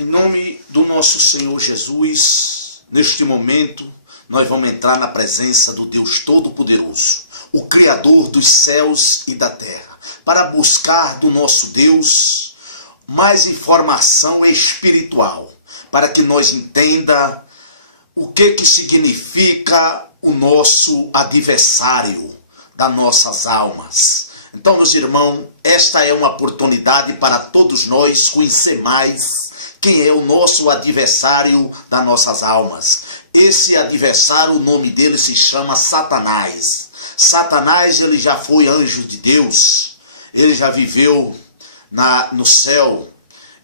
Em nome do nosso Senhor Jesus, neste momento, nós vamos entrar na presença do Deus Todo-Poderoso, o Criador dos céus e da terra, para buscar do nosso Deus mais informação espiritual, para que nós entenda o que significa o nosso adversário das nossas almas. Então, meus irmãos, esta é uma oportunidade para todos nós conhecer mais quem é o nosso adversário das nossas almas. Esse adversário, o nome dele se chama Satanás. Satanás, ele já foi anjo de Deus, ele já viveu no céu,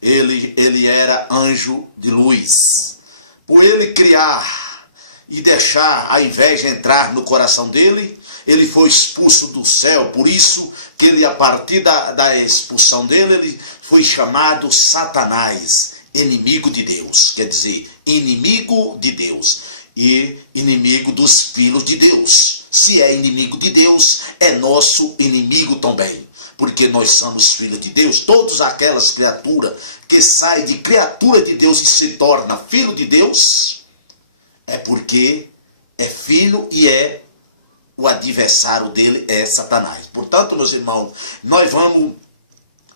ele era anjo de luz. Por ele criar e deixar a inveja entrar no coração dele, ele foi expulso do céu. Por isso que ele, a partir da expulsão dele, ele foi chamado Satanás, inimigo de Deus. Quer dizer, inimigo de Deus e inimigo dos filhos de Deus. Se é inimigo de Deus, é nosso inimigo também, porque nós somos filhos de Deus. Todas aquelas criaturas que saem de criatura de Deus e se torna filho de Deus, é porque é filho e o adversário dele é Satanás. Portanto, meus irmãos, nós vamos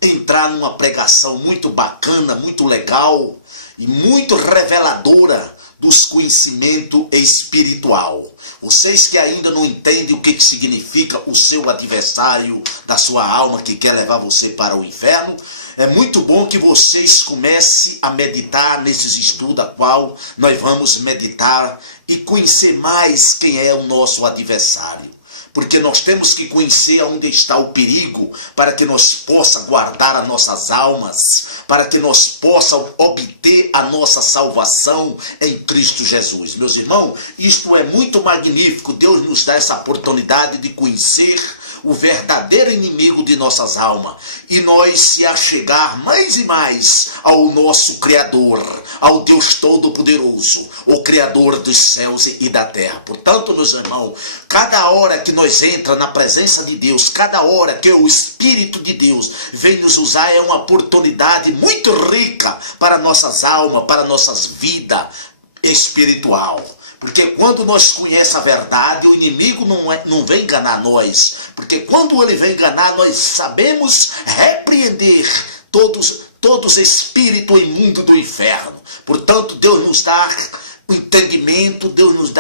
entrar numa pregação muito bacana, muito legal e muito reveladora dos conhecimentos espiritual. Vocês que ainda não entendem o que significa o seu adversário da sua alma, que quer levar você para o inferno, é muito bom que vocês comecem a meditar nesses estudos, a qual nós vamos meditar e conhecer mais quem é o nosso adversário. Porque nós temos que conhecer onde está o perigo, para que nós possamos guardar as nossas almas, para que nós possamos obter a nossa salvação em Cristo Jesus. Meus irmãos, isto é muito magnífico. Deus nos dá essa oportunidade de conhecer o verdadeiro inimigo de nossas almas, e nós se achegar mais e mais ao nosso Criador, ao Deus Todo-Poderoso, o Criador dos céus e da terra. Portanto, meus irmãos, cada hora que nós entramos na presença de Deus, cada hora que o Espírito de Deus vem nos usar, é uma oportunidade muito rica para nossas almas, para nossas vidas espiritual. Porque quando nós conhecemos a verdade, o inimigo não vem enganar nós. Porque quando ele vem enganar, nós sabemos repreender todos os espíritos imundos do inferno. Portanto, Deus nos dá o entendimento, Deus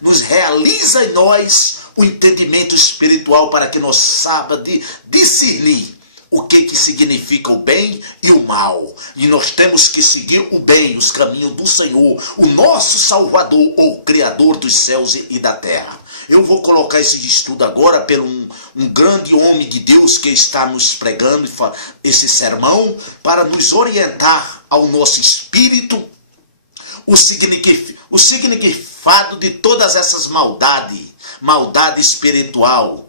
nos realiza em nós o entendimento espiritual, para que nós saibamos discernir o que significa o bem e o mal. E nós temos que seguir o bem, os caminhos do Senhor, o nosso Salvador, o Criador dos céus e da terra. Eu vou colocar esse estudo agora pelo um grande homem de Deus que está nos pregando esse sermão, para nos orientar ao nosso espírito o significado de todas essas maldade espiritual.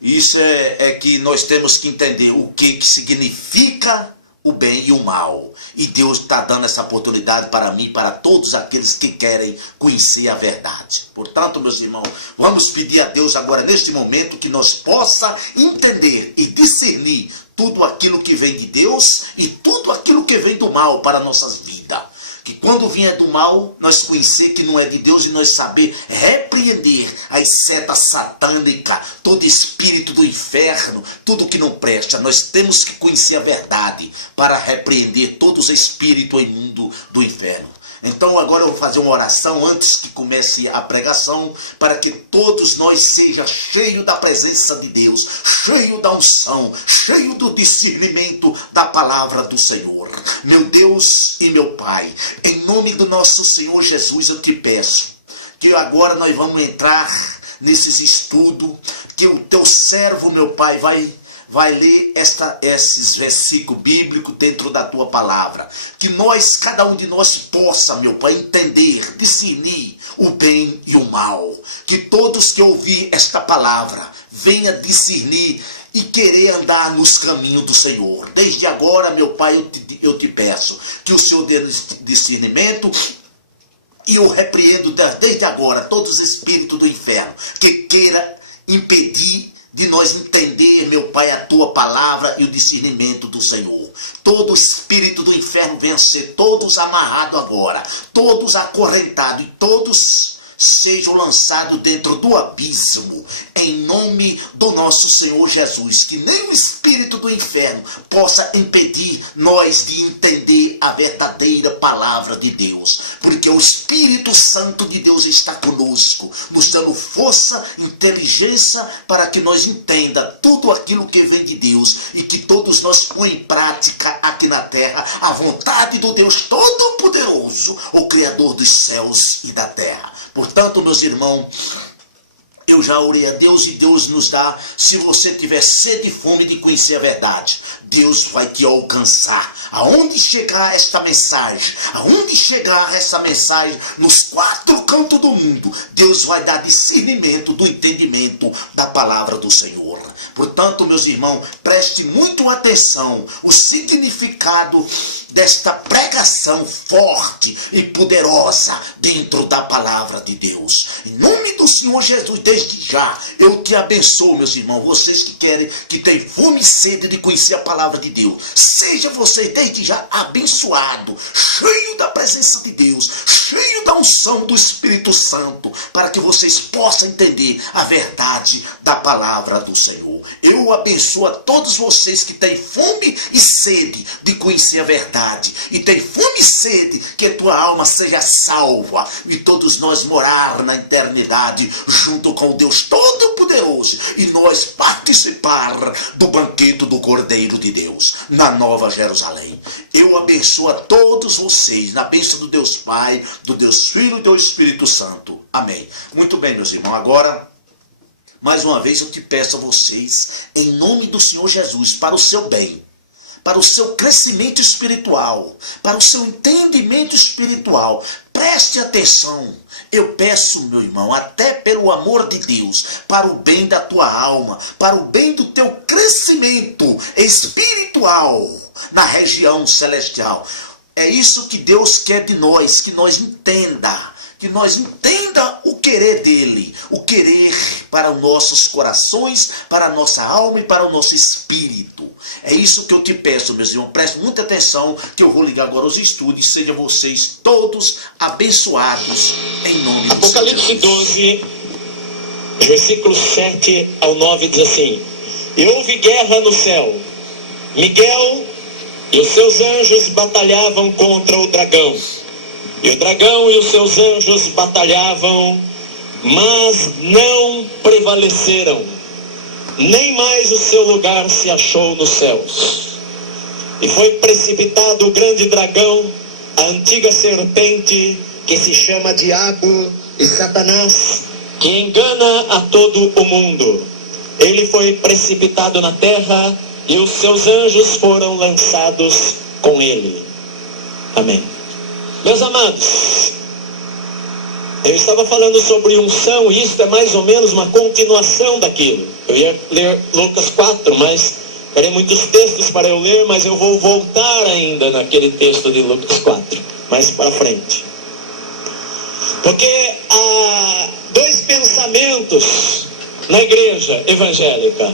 Isso é que nós temos que entender o que significa o bem e o mal. E Deus está dando essa oportunidade para mim e para todos aqueles que querem conhecer a verdade. Portanto, meus irmãos, vamos pedir a Deus agora, neste momento, que nós possa entender e discernir tudo aquilo que vem de Deus e tudo aquilo que vem do mal para nossas vidas. Que quando vier do mal, nós conhecer que não é de Deus, e nós saber repreender as setas satânicas, todo espírito do inferno, tudo que não presta. Nós temos que conhecer a verdade para repreender todos os espíritos imundos do inferno. Então agora eu vou fazer uma oração antes que comece a pregação, para que todos nós sejamos cheios da presença de Deus, cheios da unção, cheios do discernimento da palavra do Senhor. Meu Deus e meu Pai, em nome do nosso Senhor Jesus, eu te peço que agora nós vamos entrar nesses estudos, que o teu servo, meu Pai, vai ler esses versículos bíblicos dentro da tua palavra. Que cada um de nós possa, meu Pai, entender, discernir o bem e o mal. Que todos que ouvir esta palavra venham discernir e querer andar nos caminhos do Senhor. Desde agora, meu Pai, eu te peço que o Senhor dê discernimento, e eu repreendo desde agora todos os espíritos do inferno que queira impedir de nós entender, meu Pai, a tua palavra e o discernimento do Senhor. Todo espírito do inferno venha ser todos amarrados agora, todos acorrentados e todos sejam lançados dentro do abismo, em nome do nosso Senhor Jesus. Que nem o espírito do inferno possa impedir nós de entender a verdadeira palavra de Deus, porque o Espírito Santo de Deus está conosco, nos dando força, inteligência, para que nós entenda tudo aquilo que vem de Deus, e que todos nós põe em prática aqui na terra a vontade do Deus Todo-Poderoso, o Criador dos céus e da terra. Portanto, meus irmãos, eu já orei a Deus e Deus nos dá. Se você tiver sede e fome de conhecer a verdade, Deus vai te alcançar. Aonde chegar esta mensagem, nos 4 cantos do mundo, Deus vai dar discernimento do entendimento da palavra do Senhor. Portanto, meus irmãos, preste muito atenção o significado desta pregação forte e poderosa dentro da palavra de Deus. Em nome do Senhor Jesus, desde já, eu te abençoo, meus irmãos. Vocês que querem, que têm fome e sede de conhecer a palavra de Deus, seja vocês desde já abençoado, cheio da presença de Deus, cheio da unção do Espírito Santo, para que vocês possam entender a verdade da palavra do Senhor. Eu abençoo a todos vocês que têm fome e sede de conhecer a verdade, e têm fome e sede que a tua alma seja salva, e todos nós morar na eternidade junto com o Deus Todo-Poderoso, e nós participar do banquete do Cordeiro de Deus na Nova Jerusalém. Eu abençoo a todos vocês na bênção do Deus Pai, do Deus Filho e do Espírito Santo. Amém. Muito bem, meus irmãos. Agora, mais uma vez eu te peço a vocês, em nome do Senhor Jesus, para o seu bem, para o seu crescimento espiritual, para o seu entendimento espiritual, preste atenção. Eu peço, meu irmão, até pelo amor de Deus, para o bem da tua alma, para o bem do teu crescimento espiritual na região celestial. É isso que Deus quer de nós, que nós entenda o querer dele, o querer para os nossos corações, para a nossa alma e para o nosso espírito. É isso que eu te peço, meus irmãos. Preste muita atenção, que eu vou ligar agora os estúdios. Sejam vocês todos abençoados em nome de Jesus. Apocalipse 12, versículos 7 ao 9 diz assim: E houve guerra no céu. Miguel e os seus anjos batalhavam contra o dragão. E o dragão e os seus anjos batalhavam, mas não prevaleceram. Nem mais o seu lugar se achou nos céus. E foi precipitado o grande dragão, a antiga serpente, que se chama Diabo e Satanás, que engana a todo o mundo. Ele foi precipitado na terra, e os seus anjos foram lançados com ele. Amém. Meus amados, eu estava falando sobre unção, e isso é mais ou menos uma continuação daquilo. Eu ia ler Lucas 4, mas terei muitos textos para eu ler, mas eu vou voltar ainda naquele texto de Lucas 4, mais para frente. Porque há 2 pensamentos na igreja evangélica.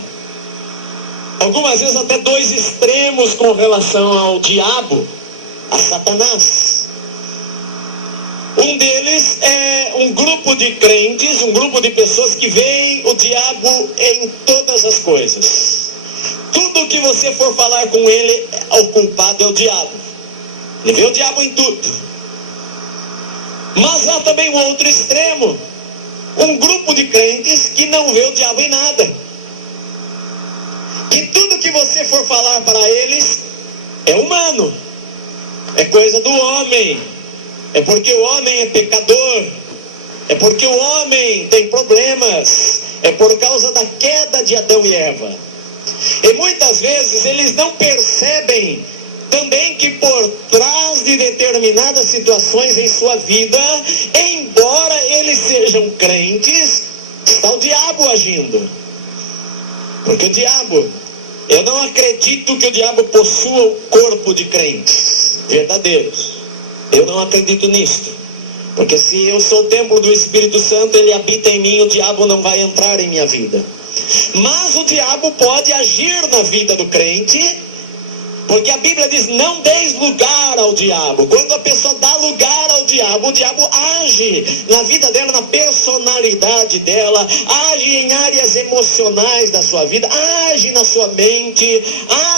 Algumas vezes até 2 extremos com relação ao diabo, a Satanás. Um deles é um grupo de crentes, um grupo de pessoas que veem o diabo em todas as coisas. Tudo que você for falar com ele, o culpado é o diabo. Ele vê o diabo em tudo. Mas há também um outro extremo, um grupo de crentes que não vê o diabo em nada. E tudo que você for falar para eles é humano, é coisa do homem. É porque o homem é pecador, é porque o homem tem problemas, é por causa da queda de Adão e Eva. E muitas vezes eles não percebem também que por trás de determinadas situações em sua vida, embora eles sejam crentes, está o diabo agindo. Porque o diabo, eu não acredito que o diabo possua o corpo de crentes verdadeiros. Eu não acredito nisso. Porque se eu sou o templo do Espírito Santo, ele habita em mim, o diabo não vai entrar em minha vida. Mas o diabo pode agir na vida do crente, porque a Bíblia diz: não deis lugar ao diabo. Quando a pessoa dá lugar ao diabo, o diabo age na vida dela, na personalidade dela, age em áreas emocionais da sua vida, age na sua mente,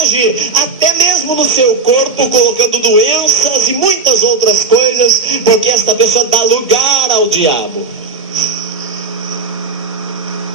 age até mesmo no seu corpo, colocando doenças e muitas outras coisas, porque esta pessoa dá lugar ao diabo.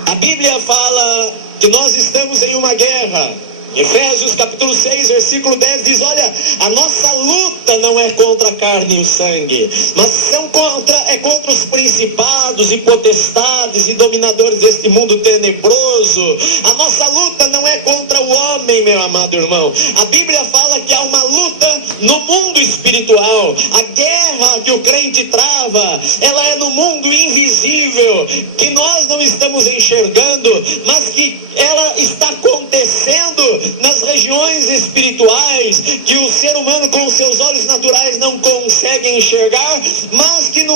A Bíblia fala que nós estamos em uma guerra. Efésios capítulo 6, versículo 10 diz: olha, a nossa luta não é contra a carne e o sangue, mas é contra os principados e potestades e dominadores deste mundo tenebroso. A nossa luta não é contra o homem, meu amado irmão. A Bíblia fala que há uma luta no mundo espiritual. A guerra que o crente trava, ela é no mundo invisível, que nós não estamos enxergando, mas que ela está acontecendo nas regiões espirituais, que o ser humano com os seus olhos naturais não consegue enxergar, mas que no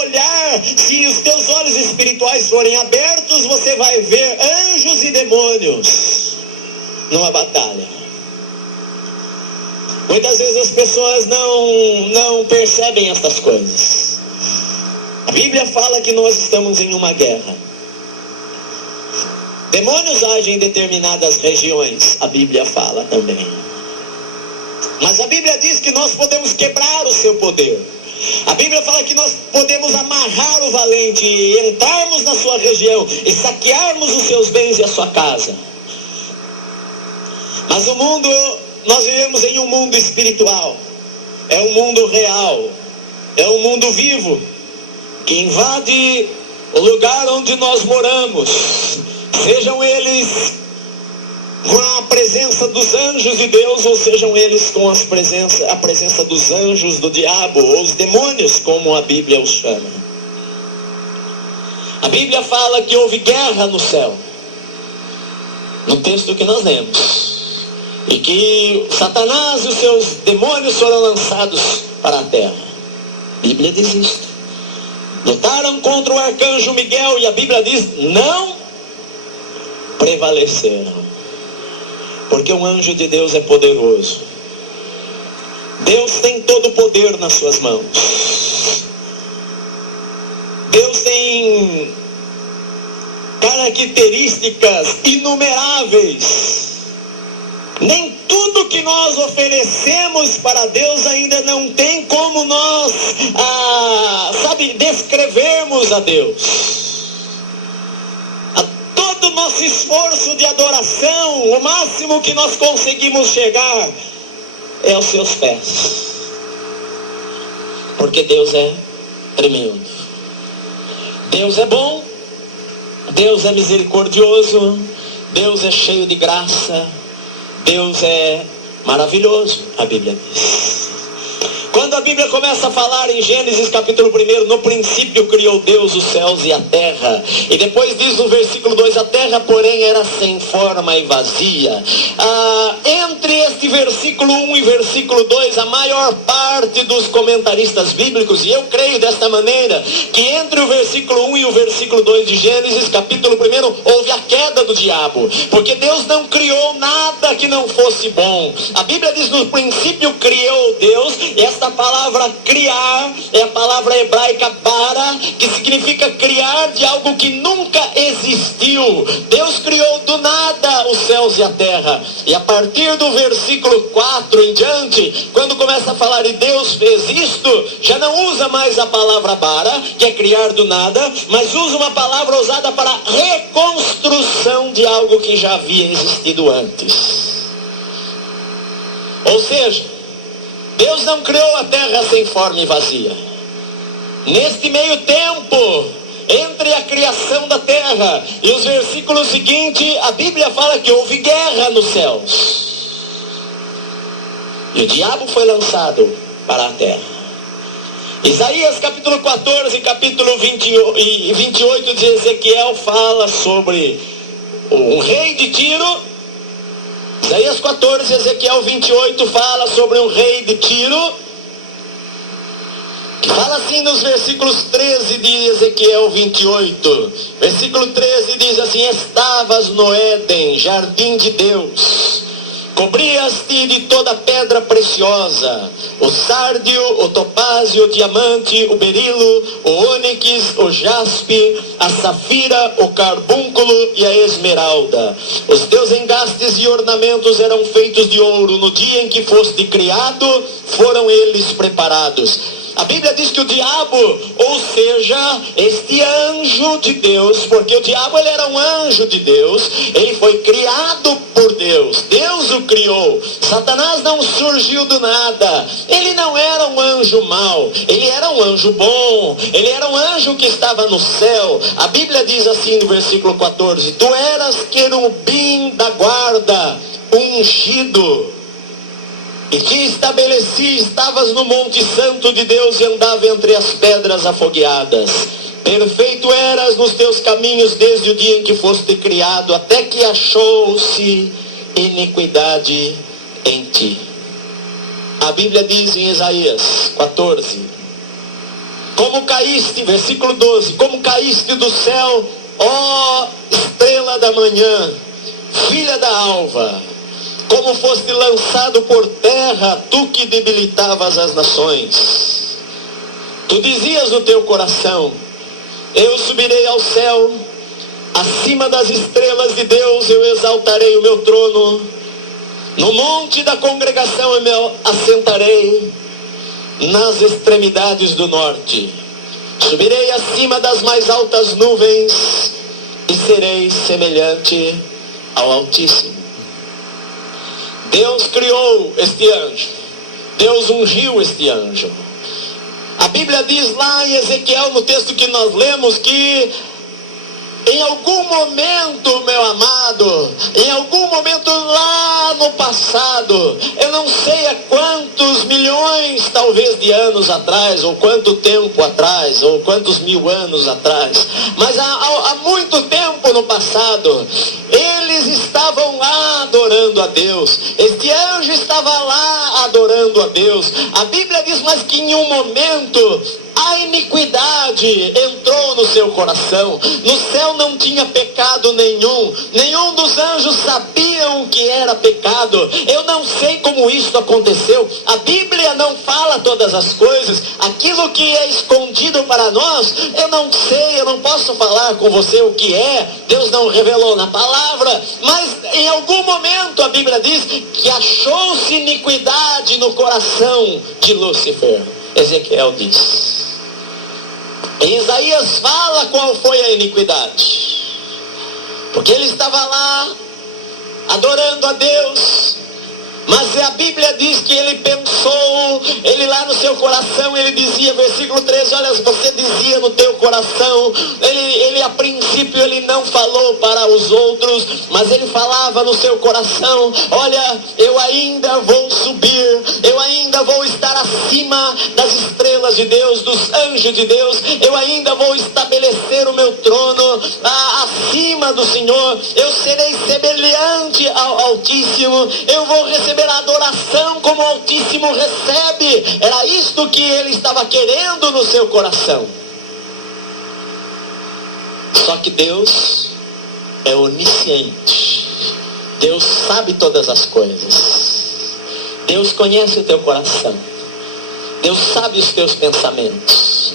olhar, se os teus olhos espirituais forem abertos, você vai ver anjos e demônios numa batalha. Muitas vezes as pessoas não percebem estas coisas. A Bíblia fala que nós estamos em uma guerra. Demônios agem em determinadas regiões, a Bíblia fala também. Mas a Bíblia diz que nós podemos quebrar o seu poder. A Bíblia fala que nós podemos amarrar o valente e entrarmos na sua região e saquearmos os seus bens e a sua casa. Mas o mundo, nós vivemos em um mundo espiritual. É um mundo real. É um mundo vivo, que invade o lugar onde nós moramos. Sejam eles com a presença dos anjos de Deus, ou sejam eles com a presença dos anjos do diabo, ou os demônios, como a Bíblia os chama. A Bíblia fala que houve guerra no céu, no texto que nós lemos, e que Satanás e os seus demônios foram lançados para a terra. A Bíblia diz isso. Lutaram contra o arcanjo Miguel, e a Bíblia diz: não prevaleceram, porque o anjo de Deus é poderoso. Deus tem todo o poder nas suas mãos. Deus tem características inumeráveis. Nem tudo que nós oferecemos para Deus ainda não tem como nós, descrevermos a Deus. Todo o nosso esforço de adoração, o máximo que nós conseguimos chegar é aos seus pés. Porque Deus é tremendo. Deus é bom, Deus é misericordioso, Deus é cheio de graça, Deus é maravilhoso, a Bíblia diz. Quando a Bíblia começa a falar em Gênesis capítulo 1, no princípio criou Deus os céus e a terra. E depois diz no versículo 2, a terra porém era sem forma e vazia. Entre este versículo 1 e versículo 2, a maior parte dos comentaristas bíblicos, e eu creio desta maneira, que entre o versículo 1 e o versículo 2 de Gênesis capítulo 1, houve a queda do diabo. Porque Deus não criou nada que não fosse bom. A Bíblia diz: no princípio criou Deus. E esta palavra criar é a palavra hebraica bara, que significa criar de algo que nunca existiu. Deus criou do nada os céus e a terra. E a partir do versículo 4 em diante, quando começa a falar e Deus fez isto, já não usa mais a palavra bara, que é criar do nada, mas usa uma palavra usada para reconstrução de algo que já havia existido antes. Ou seja, Deus não criou a terra sem forma e vazia. Neste meio tempo, entre a criação da terra e os versículos seguintes, a Bíblia fala que houve guerra nos céus. E o diabo foi lançado para a terra. Isaías capítulo 14, capítulo 28 de Ezequiel fala sobre um rei de Tiro. Isaías 14, Ezequiel 28 fala sobre um rei de Tiro, Fala assim nos versículos 13 de Ezequiel 28. Versículo 13 diz assim: estavas no Éden, jardim de Deus. Cobrias-te de toda pedra preciosa, o sárdio, o topázio, o diamante, o berilo, o ônix, o jaspe, a safira, o carbúnculo e a esmeralda. Os teus engastes e ornamentos eram feitos de ouro. No dia em que foste criado, foram eles preparados. A Bíblia diz que o diabo, ou seja, este anjo de Deus, porque o diabo ele era um anjo de Deus, ele foi criado por Deus, Deus o criou. Satanás não surgiu do nada, ele não era um anjo mau, ele era um anjo bom, ele era um anjo que estava no céu. A Bíblia diz assim no versículo 14: tu eras querubim da guarda, ungido, e te estabeleci, estavas no monte santo de Deus e andava entre as pedras afogueadas. Perfeito eras nos teus caminhos desde o dia em que foste criado, até que achou-se iniquidade em ti. A Bíblia diz em Isaías 14: como caíste, versículo 12, como caíste do céu, ó estrela da manhã, filha da alva. Como foste lançado por terra, tu que debilitavas as nações. Tu dizias no teu coração: eu subirei ao céu, acima das estrelas de Deus eu exaltarei o meu trono. No monte da congregação eu me assentarei, nas extremidades do norte. Subirei acima das mais altas nuvens e serei semelhante ao Altíssimo. Deus criou este anjo, Deus ungiu este anjo. A Bíblia diz lá em Ezequiel, no texto que nós lemos, que em algum momento, meu amado, em algum momento lá no passado, eu não sei há quantos milhões, talvez de anos atrás, ou quanto tempo atrás, ou quantos mil anos atrás, mas há muito tempo no passado, eles estavam lá adorando a Deus. Este anjo estava lá adorando a Deus. A Bíblia diz mais que em um momento a iniquidade entrou no seu coração. No céu não tinha pecado nenhum. Nenhum dos anjos sabiam o que era pecado. Eu não sei como isso aconteceu. A Bíblia não fala todas as coisas. Aquilo que é escondido para nós, eu não sei, eu não posso falar com você o que é. Deus não revelou na palavra. Mas em algum momento a Bíblia diz que achou-se iniquidade no coração de Lúcifer. Ezequiel diz. Em Isaías fala qual foi a iniquidade. Porque ele estava lá adorando a Deus. Mas a Bíblia diz que ele pensou, ele lá no seu coração, ele dizia, versículo 13, olha, você dizia no teu coração, ele a princípio ele não falou para os outros, mas ele falava no seu coração, olha, eu ainda vou subir, eu ainda vou estar acima das estrelas de Deus, dos anjos de Deus, eu ainda vou estabelecer o meu trono acima do Senhor, eu serei semelhante ao Altíssimo, eu vou receber a adoração como o Altíssimo recebe. Era isto que ele estava querendo no seu coração. Só que Deus é onisciente. Deus sabe todas as coisas. Deus conhece o teu coração. Deus sabe os teus pensamentos.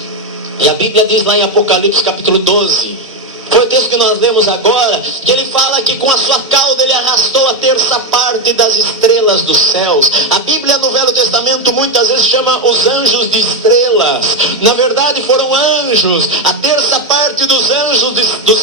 E a Bíblia diz lá em Apocalipse capítulo 12, foi o texto que nós lemos agora, que ele fala que com a sua cauda ele arrastou a terça parte das estrelas dos céus. A Bíblia no Velho Testamento muitas vezes chama os anjos de estrelas. Na verdade foram anjos. A terça parte dos anjos dos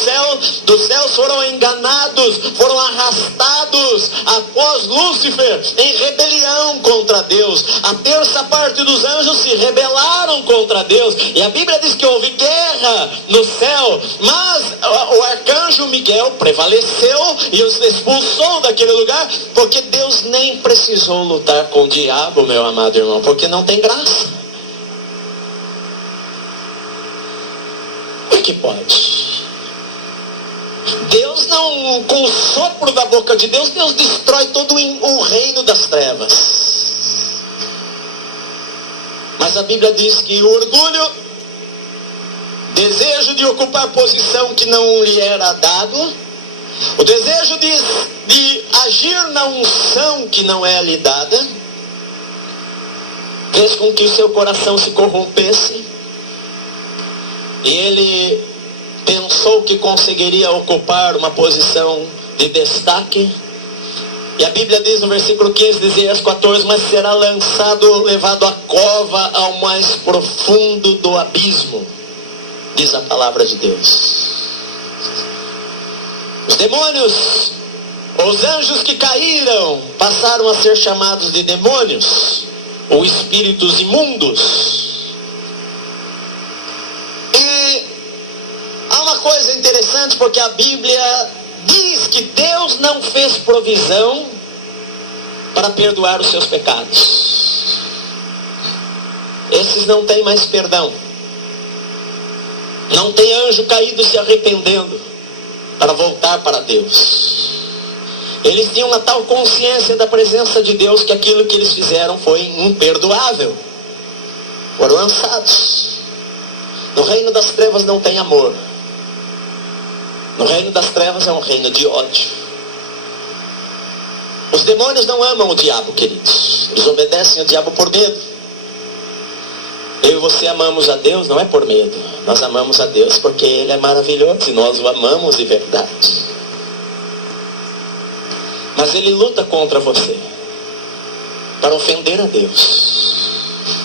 céus foram enganados, foram arrastados após Lúcifer em rebelião contra Deus. A terça parte dos anjos se rebelaram contra Deus. E a Bíblia diz que houve guerra no céu, mas o arcanjo Miguel prevaleceu e os expulsou daquele lugar, porque Deus nem precisou lutar com o diabo, meu amado irmão, porque não tem graça. O que pode? Deus não, com o sopro da boca de Deus, Deus destrói todo o reino das trevas. Mas a Bíblia diz que o orgulho, desejo de ocupar posição que não lhe era dado, o desejo de agir na unção que não é lhe dada, fez com que o seu coração se corrompesse, e ele pensou que conseguiria ocupar uma posição de destaque. E a Bíblia diz no versículo 15 de Isaías 14: mas será lançado, levado à cova, ao mais profundo do abismo, diz a palavra de Deus. Os demônios, os anjos que caíram, passaram a ser chamados de demônios, ou espíritos imundos. E há uma coisa interessante, porque a Bíblia diz que Deus não fez provisão para perdoar os seus pecados. Esses não têm mais perdão. Não tem anjo caído se arrependendo para voltar para Deus. Eles tinham uma tal consciência da presença de Deus que aquilo que eles fizeram foi imperdoável. Foram lançados. No reino das trevas não tem amor. No reino das trevas é um reino de ódio. Os demônios não amam o diabo, queridos. Eles obedecem ao diabo por medo. Eu e você amamos a Deus não é por medo. Nós amamos a Deus porque Ele é maravilhoso e nós o amamos de verdade. Mas ele luta contra você para ofender a Deus.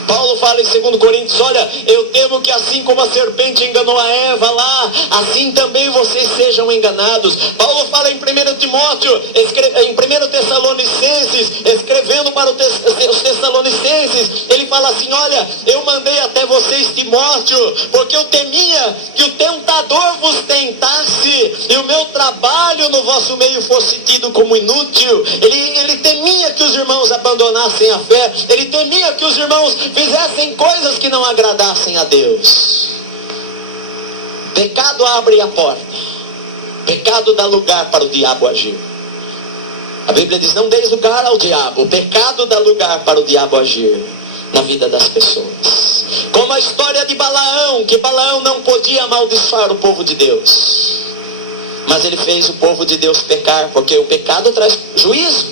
Paulo fala em 2 Coríntios: olha, eu temo que assim como a serpente enganou a Eva lá, assim também vocês sejam enganados. Paulo fala em 1 Timóteo, em 1 Tessalonicenses, escrevendo para os Tessalonicenses, ele fala assim: olha, eu mandei até vocês Timóteo, porque eu temia que o tentador vos tentasse e o meu trabalho no vosso meio fosse tido como inútil. Ele temia que os irmãos abandonassem a fé, ele temia que os irmãos fizessem coisas que não agradassem a Deus. Pecado abre a porta. Pecado dá lugar para o diabo agir. A Bíblia diz: não deis lugar ao diabo. O pecado dá lugar para o diabo agir na vida das pessoas. Como a história de Balaão, que Balaão não podia amaldiçoar o povo de Deus, mas ele fez o povo de Deus pecar, porque o pecado traz juízo.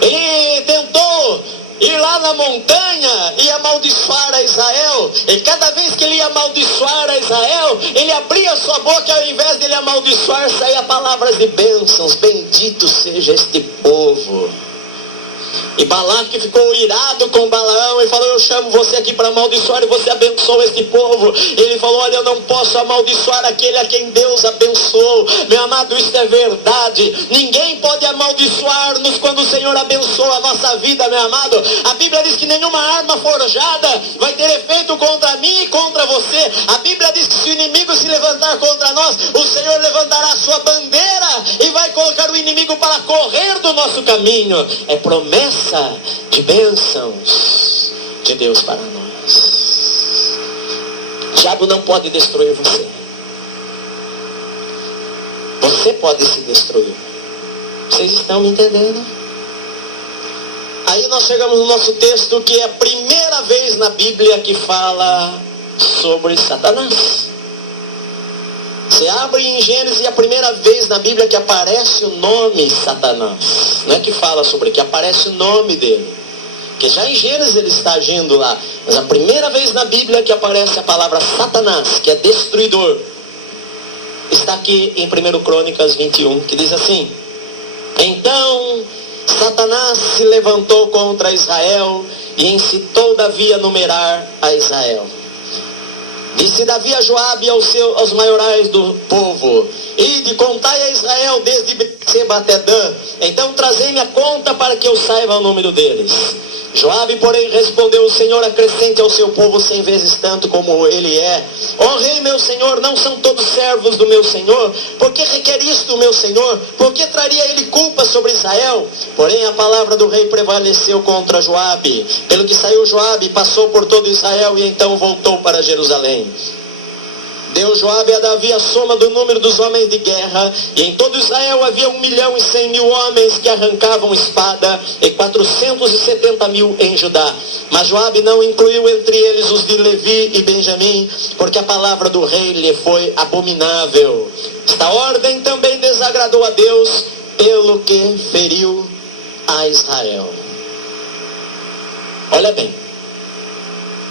Ele tentou ir lá na montanha e amaldiçoar a Israel, e cada vez que ele ia amaldiçoar a Israel, ele abria sua boca e ao invés de ele amaldiçoar, saía palavras de bênçãos: bendito seja este povo. E Balaque ficou irado com Balaão e falou: eu chamo você aqui para amaldiçoar e você abençoou este povo. E ele falou: olha, eu não posso amaldiçoar aquele a quem Deus abençoou. Meu amado, isso é verdade. Ninguém pode amaldiçoar-nos quando o Senhor abençoa a nossa vida, meu amado. A Bíblia diz que nenhuma arma forjada vai ter efeito contra mim e contra você. A Bíblia diz que se o inimigo se levantar contra nós, o Senhor levantará a sua bandeira e vai colocar o inimigo para correr do nosso caminho. É promessa de bênçãos de Deus para nós. O diabo não pode destruir você. Você pode se destruir. Vocês estão me entendendo? Aí nós chegamos no nosso texto, que é a primeira vez na Bíblia que fala sobre Satanás. Você abre em Gênesis e a primeira vez na Bíblia que aparece o nome Satanás. Não é que fala sobre, que aparece o nome dele. Porque já em Gênesis ele está agindo lá. Mas a primeira vez na Bíblia que aparece a palavra Satanás, que é destruidor, está aqui em 1 Crônicas 21, que diz assim: então Satanás se levantou contra Israel e incitou Davi a numerar a Israel. Disse Davi a Joabe e aos maiorais do povo: ide, contai a Israel desde Berseba até Dan. Então trazei-me a conta para que eu saiba o número deles. Joabe, porém, respondeu: o Senhor acrescente ao seu povo 100 vezes tanto como ele é. Ó rei, meu senhor, não são todos servos do meu senhor? Por que requer isto o meu senhor? Por que traria ele culpa sobre Israel? Porém a palavra do rei prevaleceu contra Joabe. Pelo que saiu Joabe, passou por todo Israel e então voltou para Jerusalém. Deu Joabe a Davi a soma do número dos homens de guerra, e em todo Israel havia 1.100.000 homens que arrancavam espada, e 470.000 em Judá. Mas Joabe não incluiu entre eles os de Levi e Benjamim, porque a palavra do rei lhe foi abominável. Esta ordem também desagradou a Deus, pelo que feriu a Israel. Olha bem,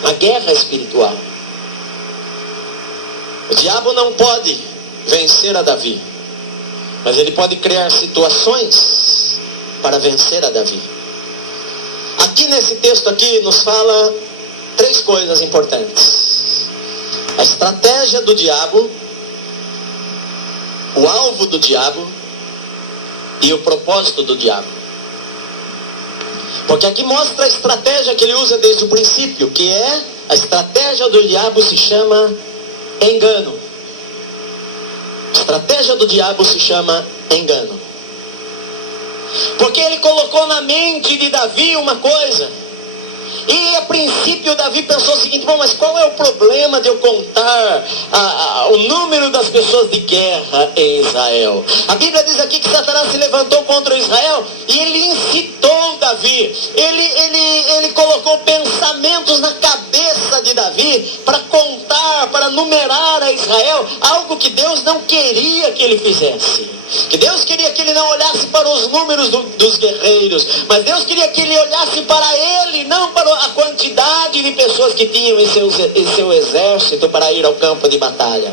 a guerra espiritual. O diabo não pode vencer a Davi, mas ele pode criar situações para vencer a Davi. Aqui nesse texto aqui nos fala 3 coisas importantes: a estratégia do diabo, o alvo do diabo e o propósito do diabo. Porque aqui mostra a estratégia que ele usa desde o princípio, que é a estratégia do diabo se chama engano. A estratégia do diabo se chama engano. Porque ele colocou na mente de Davi uma coisa. E a princípio Davi pensou o seguinte: bom, mas qual é o problema de eu contar o número das pessoas de guerra em Israel? A Bíblia diz aqui que Satanás se levantou contra Israel e ele incitou Davi. Ele colocou pensamentos na cabeça de Davi para contar, para numerar a Israel, algo que Deus não queria que ele fizesse. Que Deus queria que ele não olhasse para os números dos guerreiros, mas Deus queria que ele olhasse para ele, não para a quantidade de pessoas que tinham em seu exército para ir ao campo de batalha.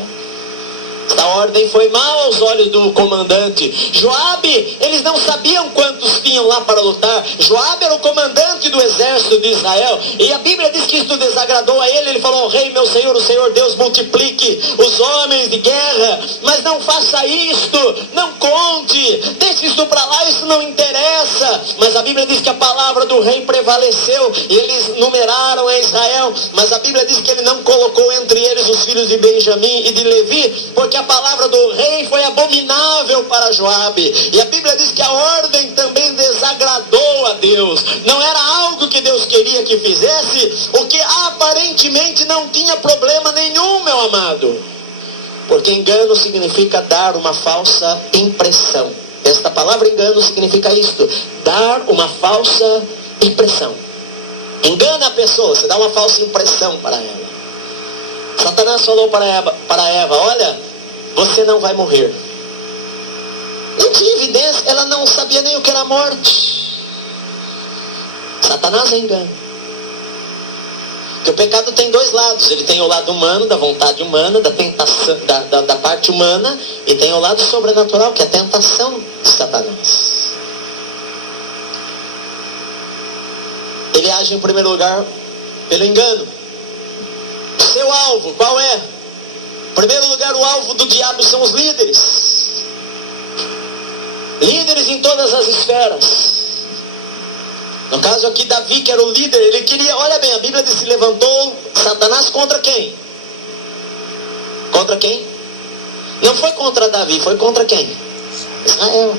Esta ordem foi mal aos olhos do comandante. Joabe, eles não sabiam quantos tinham lá para lutar. Joabe era o comandante do exército de Israel. E a Bíblia diz que isto desagradou a ele. Ele falou: o rei, meu senhor, o Senhor Deus multiplique os homens de guerra, mas não faça isto, não conte, deixe isto para lá, isso não interessa. Mas a Bíblia diz que a palavra do rei prevaleceu e eles numeraram a Israel. Mas a Bíblia diz que ele não colocou entre eles os filhos de Benjamim e de Levi, porque a palavra do rei foi abominável para Joabe. E a Bíblia diz que a ordem também desagradou a Deus. Não era algo que Deus queria que fizesse, o que aparentemente não tinha problema nenhum, meu amado. Porque engano significa dar uma falsa impressão. Esta palavra engano significa isto: dar uma falsa impressão. Engana a pessoa, você dá uma falsa impressão para ela. Satanás falou para Eva: olha, você não vai morrer. Não tinha evidência, ela não sabia nem o que era morte. Satanás é engano. Porque o pecado tem 2 lados. Ele tem o lado humano, da vontade humana, da tentação, da parte humana, e tem o lado sobrenatural, que é a tentação de Satanás. Ele age em primeiro lugar pelo engano. Seu alvo, qual é? Em primeiro lugar, o alvo do diabo são os líderes. Líderes em todas as esferas. No caso aqui, Davi, que era o líder, ele queria, olha bem, a Bíblia diz que se levantou Satanás contra quem? Contra quem? Não foi contra Davi, foi contra quem? Israel.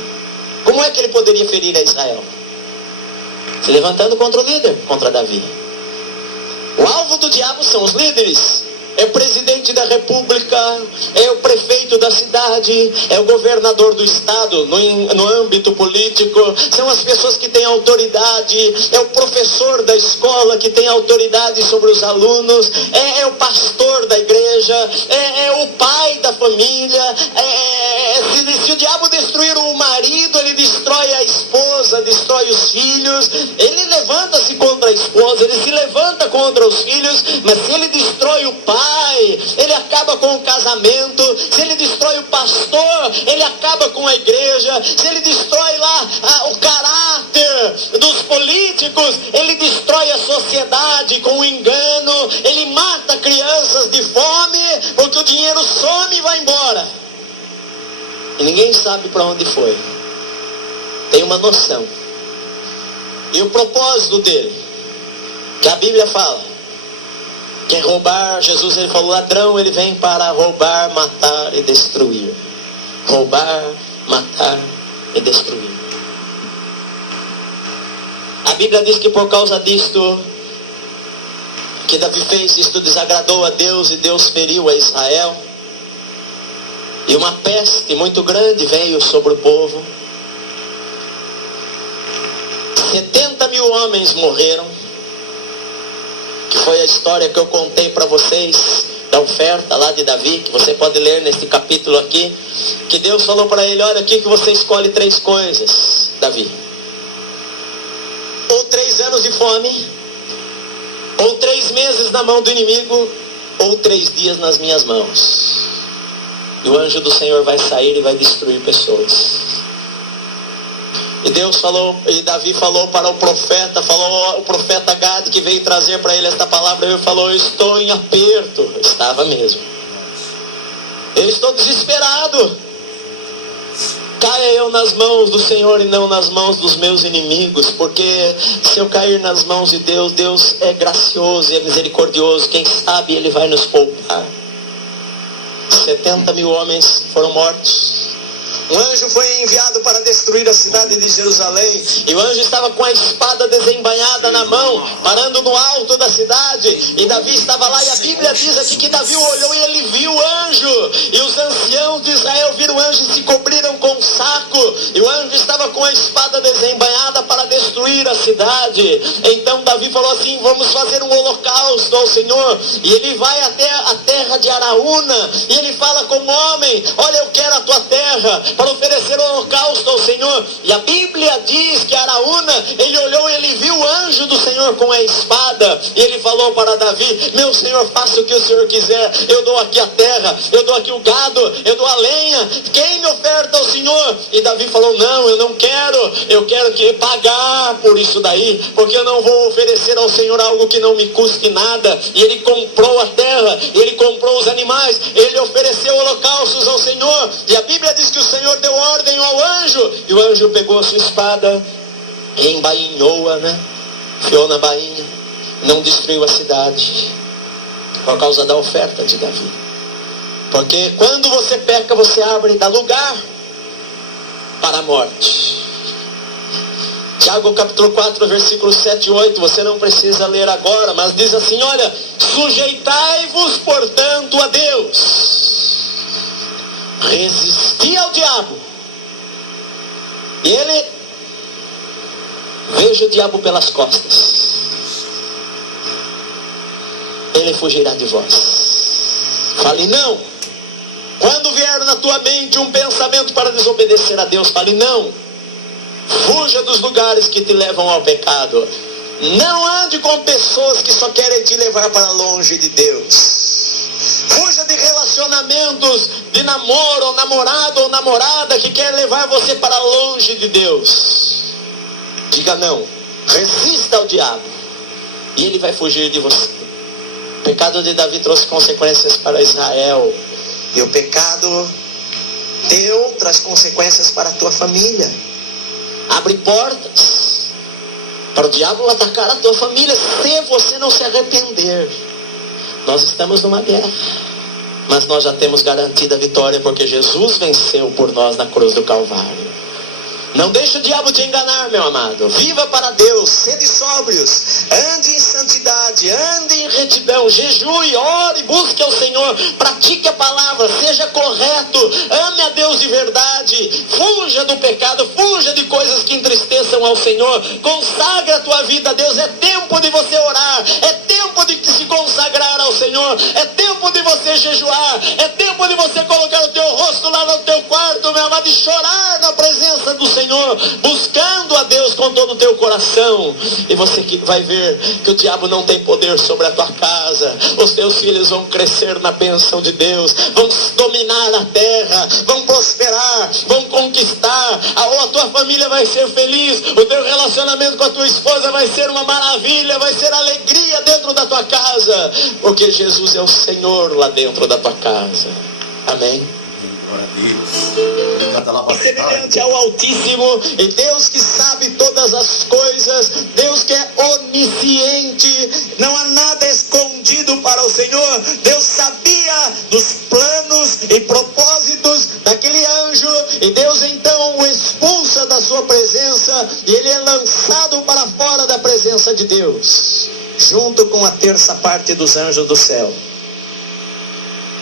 Como é que ele poderia ferir a Israel? Se levantando contra o líder, contra Davi. O alvo do diabo são os líderes. É o presidente da república, é o prefeito da cidade, é o governador do estado, no âmbito político, são as pessoas que têm autoridade, é o professor da escola que tem autoridade sobre os alunos, é o pastor da igreja, é o pai da família. Se o diabo destruir o marido, ele destrói a esposa, destrói os filhos. Ele levanta-se contra a esposa, ele se levanta contra os filhos, mas se ele destrói o pai, ele acaba com o casamento. Se ele destrói o pastor, ele acaba com a igreja. Se ele destrói lá o caráter dos políticos, ele destrói a sociedade com o engano. Ele mata crianças de fome, porque o dinheiro some e vai embora, e ninguém sabe para onde foi. Tem uma noção. E o propósito dele, que a Bíblia fala, que é roubar. Jesus, ele falou: ladrão, ele vem para roubar, matar e destruir. Roubar, matar e destruir. A Bíblia diz que por causa disto que Davi fez, isto desagradou a Deus, e Deus feriu a Israel. E uma peste muito grande veio sobre o povo. 70.000 homens morreram. Que foi a história que eu contei para vocês, da oferta lá de Davi, que você pode ler nesse capítulo aqui. Que Deus falou para ele: olha aqui que você escolhe 3 coisas, Davi. Ou 3 anos de fome, ou 3 meses na mão do inimigo, ou 3 dias nas minhas mãos. E o anjo do Senhor vai sair e vai destruir pessoas. E Deus falou, e Davi falou para o profeta Gade, que veio trazer para ele esta palavra. Ele falou: eu estou em aperto. Estava mesmo. Eu estou desesperado. Caia eu nas mãos do Senhor e não nas mãos dos meus inimigos, porque se eu cair nas mãos de Deus, Deus é gracioso e é misericordioso. Quem sabe Ele vai nos poupar. 70.000 homens foram mortos. Um anjo foi enviado para destruir a cidade de Jerusalém. E o anjo estava com a espada desembainhada na mão, parando no alto da cidade. E Davi estava lá, e a Bíblia diz aqui que Davi olhou e ele viu o anjo. E os anciãos de Israel viram o anjo e se cobriram com um saco. E o anjo estava com a espada desembainhada para destruir a cidade. Então Davi falou assim: vamos fazer um holocausto ao Senhor. E ele vai até a terra de Araúna. E ele fala com o homem: olha, eu quero a tua terra para oferecer o holocausto ao Senhor. E a Bíblia diz que Araúna, ele olhou e ele viu o anjo do Senhor com a espada. E ele falou para Davi: meu Senhor, faça o que o Senhor quiser. Eu dou aqui a terra, eu dou aqui o gado, eu dou a lenha. Quem me oferta ao Senhor? E Davi falou: não, eu não quero. Eu quero que pagar por isso daí, porque eu não vou oferecer ao Senhor algo que não me custe nada. E ele comprou a terra, ele comprou os animais, ele ofereceu holocaustos ao Senhor. E a Bíblia diz que o Senhor deu ordem ao anjo, e o anjo pegou a sua espada e embainhou-a, enfiou na bainha. Não destruiu a cidade por causa da oferta de Davi. Porque quando você peca, você abre e dá lugar para a morte. Tiago capítulo 4, versículos 7 e 8, você não precisa ler agora, mas diz assim: olha, sujeitai-vos portanto a Deus, resisti ao diabo, e ele veja o diabo pelas costas, ele fugirá de vós. Fale não. Quando vier na tua mente um pensamento para desobedecer a Deus, fale não. Fuja dos lugares que te levam ao pecado. Não ande com pessoas que só querem te levar para longe de Deus. Fuja de relacionamentos de namoro, ou namorado ou namorada que quer levar você para longe de Deus. Diga não. Resista ao diabo e ele vai fugir de você. O pecado de Davi trouxe consequências para Israel, e o pecado teu traz consequências para a tua família. Abre portas para o diabo atacar a tua família se você não se arrepender. Nós estamos numa guerra, mas nós já temos garantida a vitória, porque Jesus venceu por nós na cruz do Calvário. Não deixe o diabo te enganar, meu amado. Viva para Deus, sede sóbrios, ande em santidade, ande em retidão, jejue, ore, busque ao Senhor, pratique a palavra, seja correto, ame a Deus de verdade, fuja do pecado, fuja de coisas que entristeçam ao Senhor, consagre a tua vida a Deus. É tempo de você orar, é tempo de se consagrar ao Senhor, é tempo de você jejuar, é tempo de você colocar o teu rosto lá no teu quarto, meu amado, e chorar na presença do Senhor, buscando a Deus com todo o teu coração. E você que vai ver que o diabo não tem poder sobre a tua casa. Os teus filhos vão crescer na bênção de Deus, vão dominar a terra, vão prosperar, vão conquistar. A tua família vai ser feliz, o teu relacionamento com a tua esposa vai ser uma maravilha, vai ser alegria dentro da tua casa, porque Jesus é o Senhor lá dentro da tua casa. Amém? Glória a Deus. Semelhante ao Altíssimo, e Deus que sabe todas as coisas, Deus que é onisciente, não há nada escondido para o Senhor. Deus sabia dos planos e propósitos daquele anjo, e Deus então o expulsa da sua presença, e ele é lançado para fora da presença de Deus, junto com a terça parte dos anjos do céu.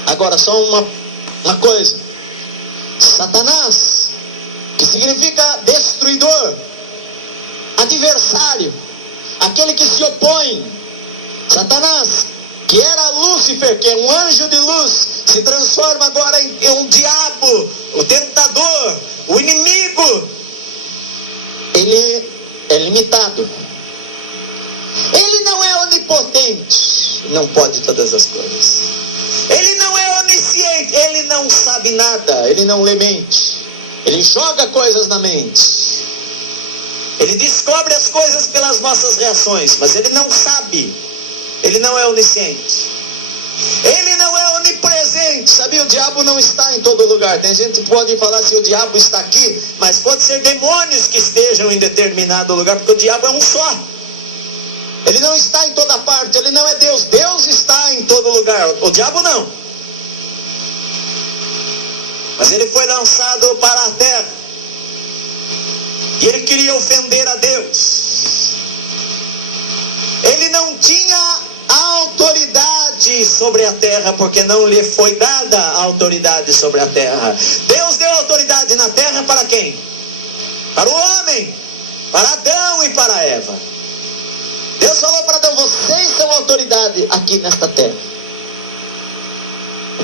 Agora só uma coisa: Satanás, que significa destruidor, adversário, aquele que se opõe. Satanás, que era Lúcifer, que é um anjo de luz, se transforma agora em um diabo, o tentador, o inimigo. Ele é limitado. Ele não é onipotente, não pode todas as coisas. Ele não é onisciente, ele não sabe nada, ele não lê mente. Ele joga coisas na mente. Ele descobre as coisas pelas nossas reações, mas ele não sabe. Ele não é onisciente. Ele não é onipresente. Sabia? O diabo não está em todo lugar. Tem gente que pode falar se o diabo está aqui, mas pode ser demônios que estejam em determinado lugar, porque o diabo é um só. Ele não está em toda parte. Ele não é Deus. Deus está em todo lugar. O diabo não. Mas ele foi lançado para a terra. E ele queria ofender a Deus. Ele não tinha autoridade sobre a terra, porque não lhe foi dada a autoridade sobre a terra. Deus deu autoridade na terra para quem? Para o homem, para Adão e para Eva. Deus falou para Adão: vocês são autoridade aqui nesta terra.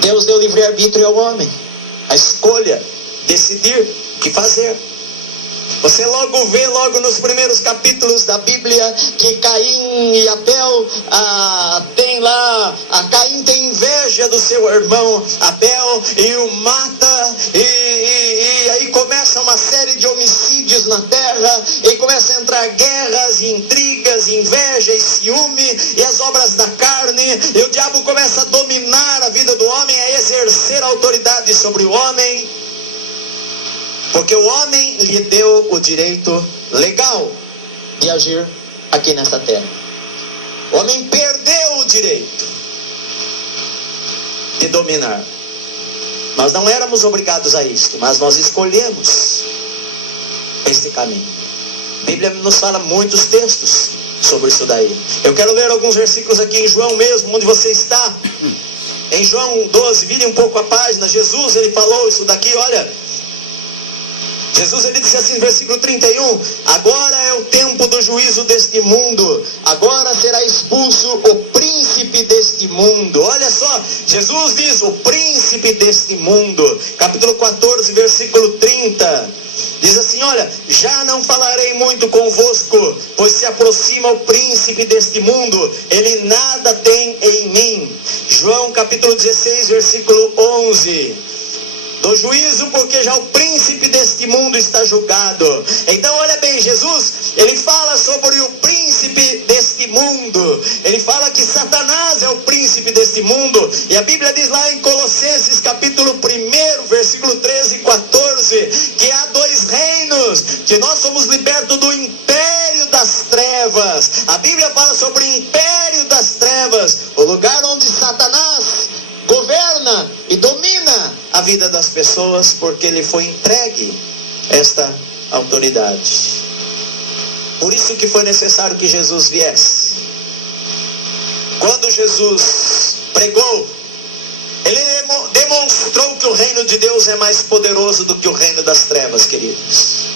Deus deu livre-arbítrio ao homem, a escolha, decidir o que fazer. Você logo vê, logo nos primeiros capítulos da Bíblia, que Caim e Abel tem lá, Caim tem inveja do seu irmão Abel e o mata, e aí começa uma série de homicídios na terra, e começa a entrar guerras, e intrigas, e inveja, e ciúme, e as obras da carne, e o diabo começa a dominar a vida do homem, a exercer autoridade sobre o homem. Porque o homem lhe deu o direito legal de agir aqui nessa terra. O homem perdeu o direito de dominar. Nós não éramos obrigados a isto, mas nós escolhemos este caminho. A Bíblia nos fala muitos textos sobre isso daí. Eu quero ler alguns versículos aqui em João mesmo, onde você está. Em João 12, vire um pouco a página. Jesus, ele falou isso daqui, olha. Jesus, ele disse assim, versículo 31, agora é o tempo do juízo deste mundo, agora será expulso o príncipe deste mundo. Olha só, Jesus diz, o príncipe deste mundo, capítulo 14, versículo 30, diz assim, olha, já não falarei muito convosco, pois se aproxima o príncipe deste mundo, ele nada tem em mim. João capítulo 16, versículo 11, do juízo, porque já o príncipe deste mundo está julgado. Então olha bem, Jesus, ele fala sobre o príncipe deste mundo. Ele fala que Satanás é o príncipe deste mundo. E a Bíblia diz lá em Colossenses capítulo 1, versículo 13 e 14, que há dois reinos, que nós somos libertos do império das trevas. A Bíblia fala sobre o império das trevas, o lugar onde Satanás governa e domina a vida das pessoas, porque lhe foi entregue esta autoridade. Por isso que foi necessário que Jesus viesse. Quando Jesus pregou, ele demonstrou que o reino de Deus é mais poderoso do que o reino das trevas, queridos.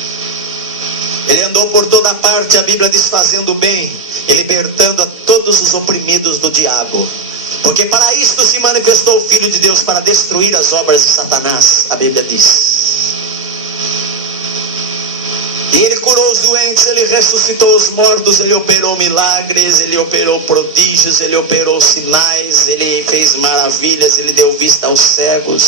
Ele andou por toda parte, a Bíblia diz, fazendo bem e libertando a todos os oprimidos do diabo. Porque para isto se manifestou o Filho de Deus, para destruir as obras de Satanás, a Bíblia diz. E ele curou os doentes, ele ressuscitou os mortos, ele operou milagres, ele operou prodígios, ele operou sinais, ele fez maravilhas, ele deu vista aos cegos.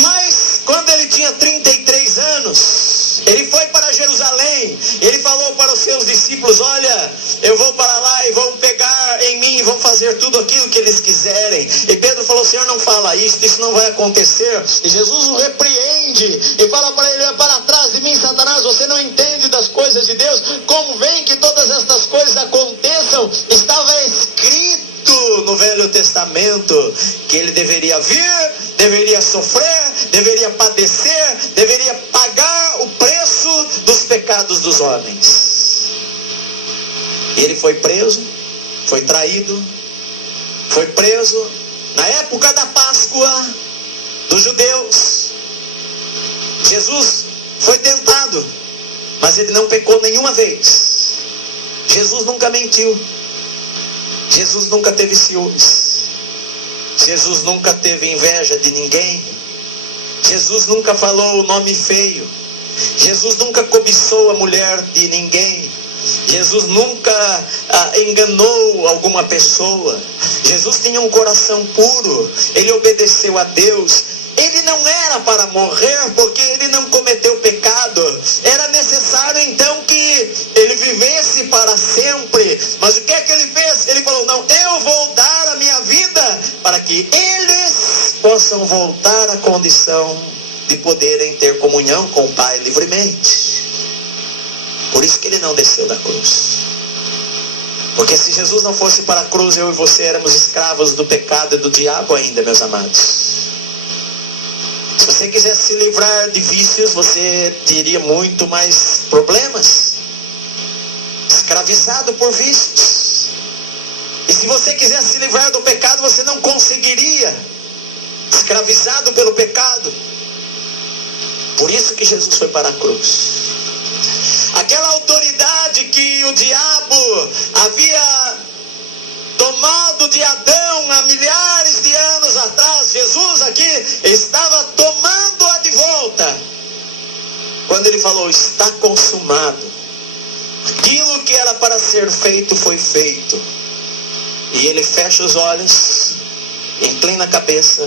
Mas quando ele tinha 33 anos, ele foi para Jerusalém, ele falou para os seus discípulos, olha, eu vou para lá e vão pegar em mim, vão fazer tudo aquilo que eles quiserem. E Pedro falou, Senhor, não fala isso não vai acontecer. E Jesus o repreende e fala para ele, para trás de mim, Satanás, você não entende das coisas de Deus. Como vem que todas estas coisas aconteçam? Estava escrito no Velho Testamento que ele deveria vir, deveria sofrer, deveria padecer, deveria pagar o preço dos pecados dos homens. E ele foi preso, foi traído, foi preso, Na época da Páscoa dos judeus, Jesus foi tentado, mas ele não pecou nenhuma vez. Jesus nunca mentiu. Jesus nunca teve ciúmes. Jesus nunca teve inveja de ninguém. Jesus nunca falou o nome feio. Jesus nunca cobiçou a mulher de ninguém. Jesus nunca enganou alguma pessoa. Jesus tinha um coração puro. Ele obedeceu a Deus. Ele não era para morrer porque ele não cometeu pecado. Era necessário então que ele vivesse para sempre. Mas o que é que ele fez? Ele falou: não, eu vou dar a minha vida para que eles possam voltar à condição de poderem ter comunhão com o Pai livremente. Por isso que ele não desceu da cruz. Porque se Jesus não fosse para a cruz, eu e você éramos escravos do pecado e do diabo ainda, meus amados. Se você quisesse se livrar de vícios, você teria muito mais problemas. Escravizado por vícios. E se você quisesse se livrar do pecado, você não conseguiria. Escravizado pelo pecado. Por isso que Jesus foi para a cruz. Aquela autoridade que o diabo havia tomado de Adão há milhares de anos atrás, Jesus aqui estava tomando-a de volta. Quando ele falou: está consumado. Aquilo que era para ser feito foi feito. E ele fecha os olhos, inclina a cabeça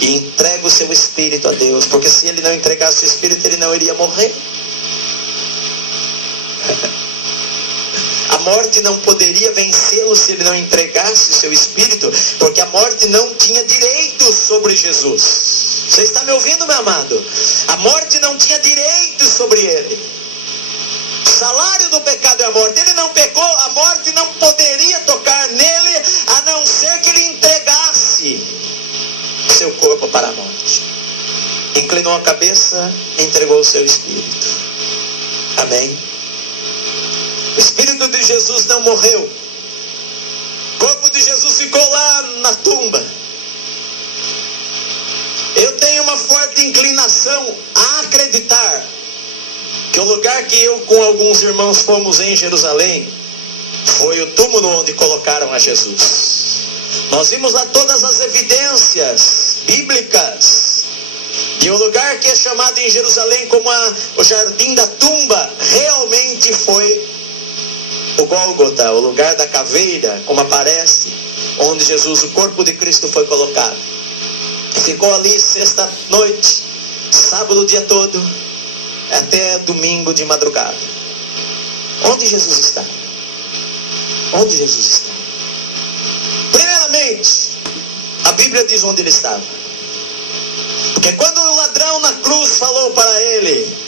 e entrega o seu espírito a Deus. Porque se ele não entregasse o espírito, ele não iria morrer. A morte não poderia vencê-lo se ele não entregasse o seu espírito, porque a morte não tinha direito sobre Jesus. Você está me ouvindo, meu amado? A morte não tinha direito sobre ele. O salário do pecado é a morte. Ele não pecou, a morte não poderia tocar nele, a não ser que ele entregasse o seu corpo para a morte. Inclinou a cabeça, entregou o seu espírito. Amém? O Espírito de Jesus não morreu. O corpo de Jesus ficou lá na tumba. Eu tenho uma forte inclinação a acreditar que o lugar que eu com alguns irmãos fomos em Jerusalém foi o túmulo onde colocaram a Jesus. Nós vimos lá todas as evidências bíblicas. E o lugar que é chamado em Jerusalém como o Jardim da Tumba realmente foi o Gólgota, o lugar da caveira, como aparece, onde Jesus, o corpo de Cristo, foi colocado. Ficou ali sexta noite, sábado o dia todo, até domingo de madrugada. Onde Jesus está? Onde Jesus está? Primeiramente, a Bíblia diz onde ele estava. Porque quando o ladrão na cruz falou para ele: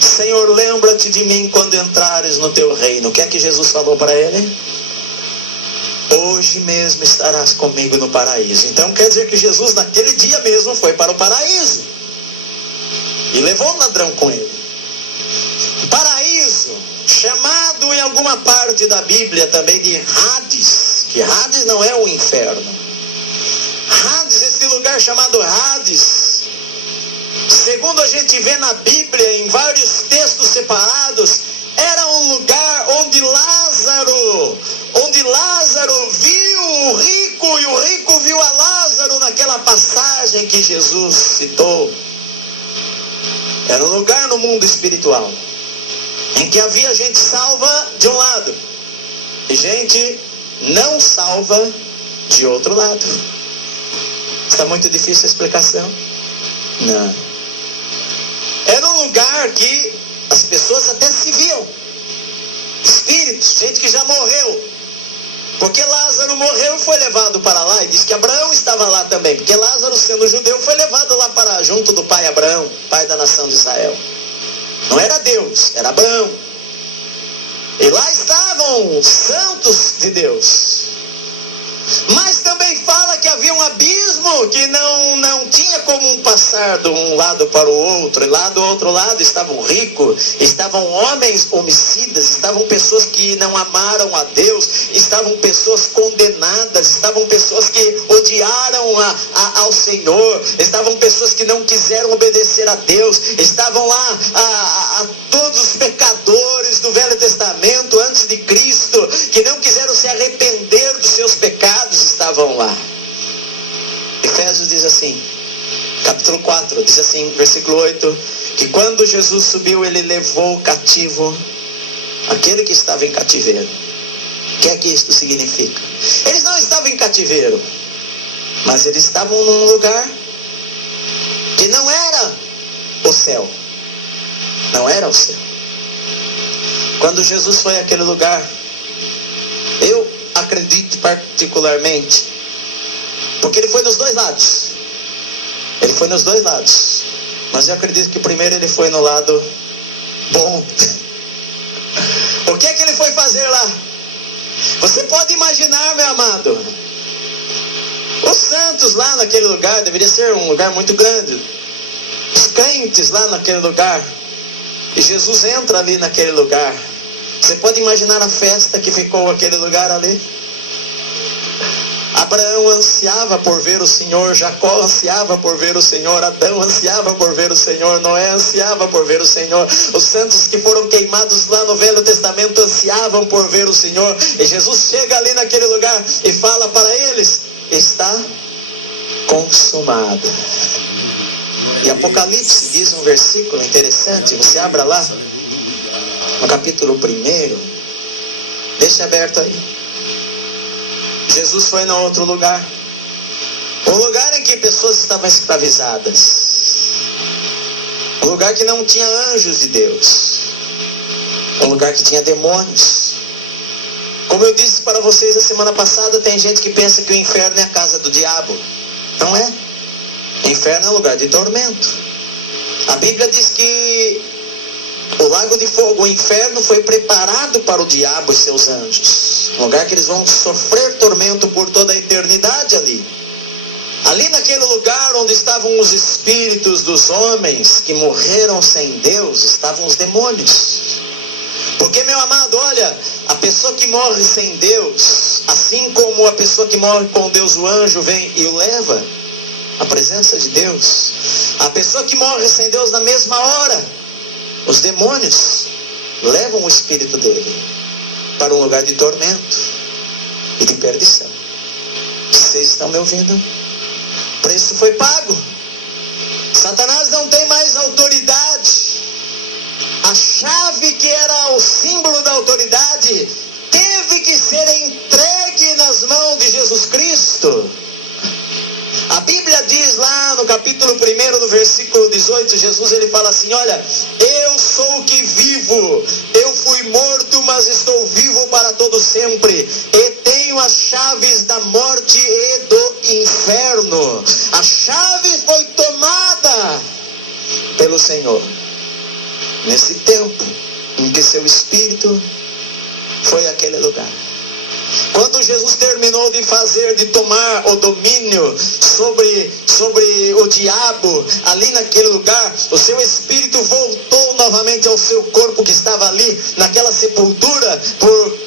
Senhor, lembra-te de mim quando entrares no teu reino. O que é que Jesus falou para ele? Hoje mesmo estarás comigo no paraíso. Então quer dizer que Jesus naquele dia mesmo foi para o paraíso. E levou o ladrão com ele. O paraíso, chamado em alguma parte da Bíblia também de Hades. Que Hades não é o inferno. Hades, esse lugar chamado Hades, segundo a gente vê na Bíblia, em vários textos separados, era um lugar onde Lázaro viu o rico, e o rico viu a Lázaro naquela passagem que Jesus citou. Era um lugar no mundo espiritual, em que havia gente salva de um lado, e gente não salva de outro lado. Está muito difícil a explicação? Não. Era um lugar que as pessoas até se viam. Espíritos, gente que já morreu. Porque Lázaro morreu e foi levado para lá. E diz que Abraão estava lá também. Porque Lázaro, sendo judeu, foi levado lá para junto do pai Abraão, pai da nação de Israel. Não era Deus, era Abraão. E lá estavam os santos de Deus. Mas também fala que havia um abismo que não tinha como passar de um lado para o outro. E lá do outro lado estavam ricos, estavam homens homicidas, estavam pessoas que não amaram a Deus, estavam pessoas condenadas, estavam pessoas que odiaram ao Senhor, estavam pessoas que não quiseram obedecer a Deus, estavam lá a todos os pecadores do Velho Testamento antes de Cristo, que não quiseram se arrepender dos seus pecados, estavam lá. Efésios diz assim, capítulo 4, diz assim, versículo 8, que quando Jesus subiu, ele levou cativo aquele que estava em cativeiro. O que é que isto significa? Eles não estavam em cativeiro, mas eles estavam num lugar que não era o céu. Não era o céu. Quando Jesus foi àquele lugar, eu acredito particularmente, porque ele foi nos dois lados. Ele foi nos dois lados. Mas eu acredito que primeiro ele foi no lado bom. O que é que ele foi fazer lá? Você pode imaginar, meu amado, os santos lá naquele lugar, deveria ser um lugar muito grande. Os crentes lá naquele lugar. E Jesus entra ali naquele lugar. Você pode imaginar a festa que ficou aquele lugar ali? Abraão ansiava por ver o Senhor, Jacó ansiava por ver o Senhor, Adão ansiava por ver o Senhor, Noé ansiava por ver o Senhor, os santos que foram queimados lá no Velho Testamento ansiavam por ver o Senhor. E Jesus chega ali naquele lugar e fala para eles: está consumado. E Apocalipse diz um versículo interessante, você abra lá no capítulo 1, deixa aberto aí. Jesus foi no outro lugar, um lugar em que pessoas estavam escravizadas, um lugar que não tinha anjos de Deus, um lugar que tinha demônios. Como eu disse para vocês a semana passada, tem gente que pensa que o inferno é a casa do diabo. Não é. O inferno é um lugar de tormento. A Bíblia diz que o lago de fogo, o inferno, foi preparado para o diabo e seus anjos. Um lugar que eles vão sofrer tormento por toda a eternidade ali. Ali naquele lugar onde estavam os espíritos dos homens que morreram sem Deus, estavam os demônios. Porque, meu amado, olha, a pessoa que morre sem Deus, assim como a pessoa que morre com Deus, o anjo vem e o leva à presença de Deus. A pessoa que morre sem Deus, na mesma hora, os demônios levam o espírito dele para um lugar de tormento e de perdição. Vocês estão me ouvindo? O preço foi pago. Satanás não tem mais autoridade. A chave que era o símbolo da autoridade teve que ser entregue nas mãos de Jesus Cristo. A Bíblia diz lá no capítulo 1, no versículo 18, Jesus ele fala assim: olha, eu sou o que vivo, eu fui morto, mas estou vivo para todo sempre, e tenho as chaves da morte e do inferno. A chave foi tomada pelo Senhor, nesse tempo em que seu Espírito foi àquele lugar. Quando Jesus terminou de tomar o domínio sobre o diabo, ali naquele lugar, o seu espírito voltou novamente ao seu corpo que estava ali, naquela sepultura,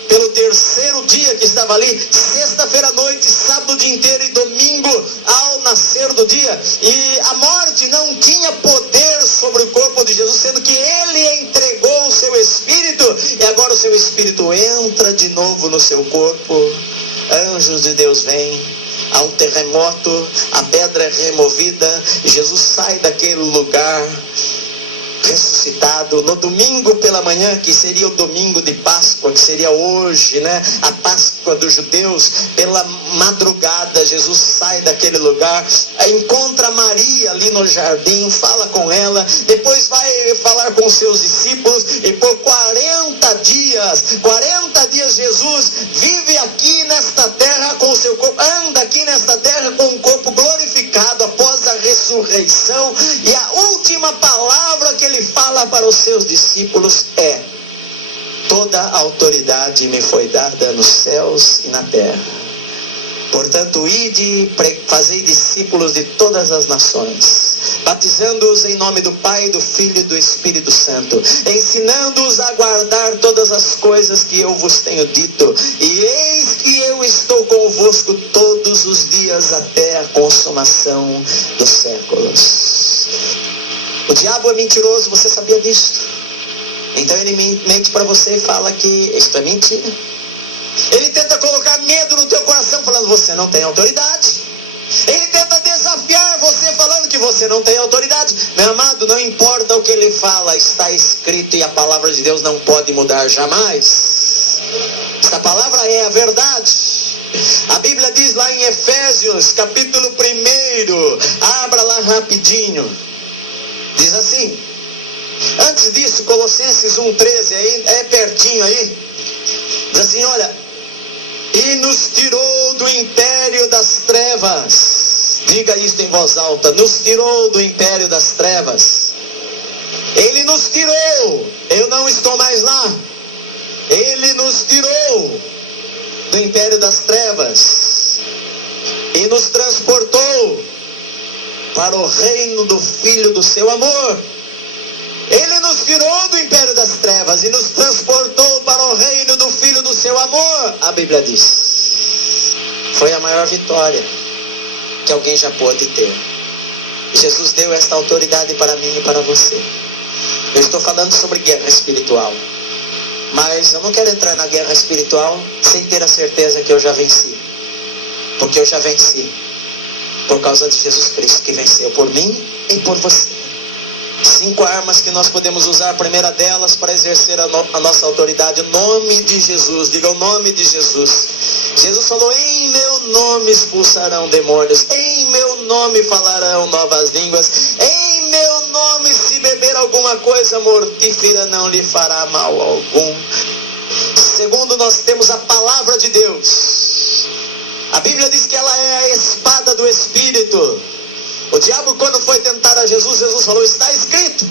pelo terceiro dia que estava ali, sexta-feira à noite, sábado o dia inteiro e domingo ao nascer do dia. E a morte não tinha poder sobre o corpo de Jesus, sendo que ele entregou o seu espírito, e agora o seu espírito entra de novo no seu corpo. Anjos de Deus vêm, há um terremoto, a pedra é removida, Jesus sai daquele lugar ressuscitado. No domingo pela manhã, que seria o domingo de Páscoa, que seria hoje, né? A Páscoa dos judeus, pela madrugada, Jesus sai daquele lugar, encontra Maria ali no jardim, fala com ela, depois vai falar com seus discípulos, e por 40 dias Jesus vive aqui nesta terra com o seu corpo, anda aqui nesta terra com um corpo glorificado após a ressurreição, e a última palavra que ele fala para os seus discípulos é: toda a autoridade me foi dada nos céus e na terra. Portanto, ide e fazei discípulos de todas as nações, batizando-os em nome do Pai, do Filho e do Espírito Santo, ensinando-os a guardar todas as coisas que eu vos tenho dito, e eis que eu estou convosco todos os dias até a consumação dos séculos. O diabo é mentiroso, você sabia disso? Então ele mente para você e fala que isso é mentira. Ele tenta colocar medo no teu coração, falando que você não tem autoridade. Ele tenta desafiar você, falando que você não tem autoridade. Meu amado, não importa o que ele fala, está escrito, e a palavra de Deus não pode mudar jamais. Esta palavra é a verdade. A Bíblia diz lá em Efésios, capítulo 1, abra lá rapidinho, diz assim, antes disso, Colossenses 1,13, aí, é pertinho aí, diz assim, olha, e nos tirou do império das trevas. Diga isto em voz alta. Nos tirou do império das trevas. Ele nos tirou. Eu não estou mais lá. Ele nos tirou do império das trevas e nos transportou para o reino do Filho do seu amor. Ele nos tirou do império das trevas e nos transportou para o reino do Filho do seu amor. A Bíblia diz, foi a maior vitória que alguém já pôde ter. Jesus deu esta autoridade para mim e para você. Eu estou falando sobre guerra espiritual, mas eu não quero entrar na guerra espiritual sem ter a certeza que eu já venci. Porque eu já venci por causa de Jesus Cristo, que venceu por mim e por você. 5 armas que nós podemos usar. A primeira delas, para exercer a nossa autoridade, o nome de Jesus. Diga o nome de Jesus. Jesus falou, em meu nome expulsarão demônios, em meu nome falarão novas línguas, em meu nome se beber alguma coisa mortífera não lhe fará mal algum. Segundo, nós temos a palavra de Deus. A Bíblia diz que ela é a espada do Espírito. O diabo, quando foi tentar a Jesus, Jesus falou, está escrito.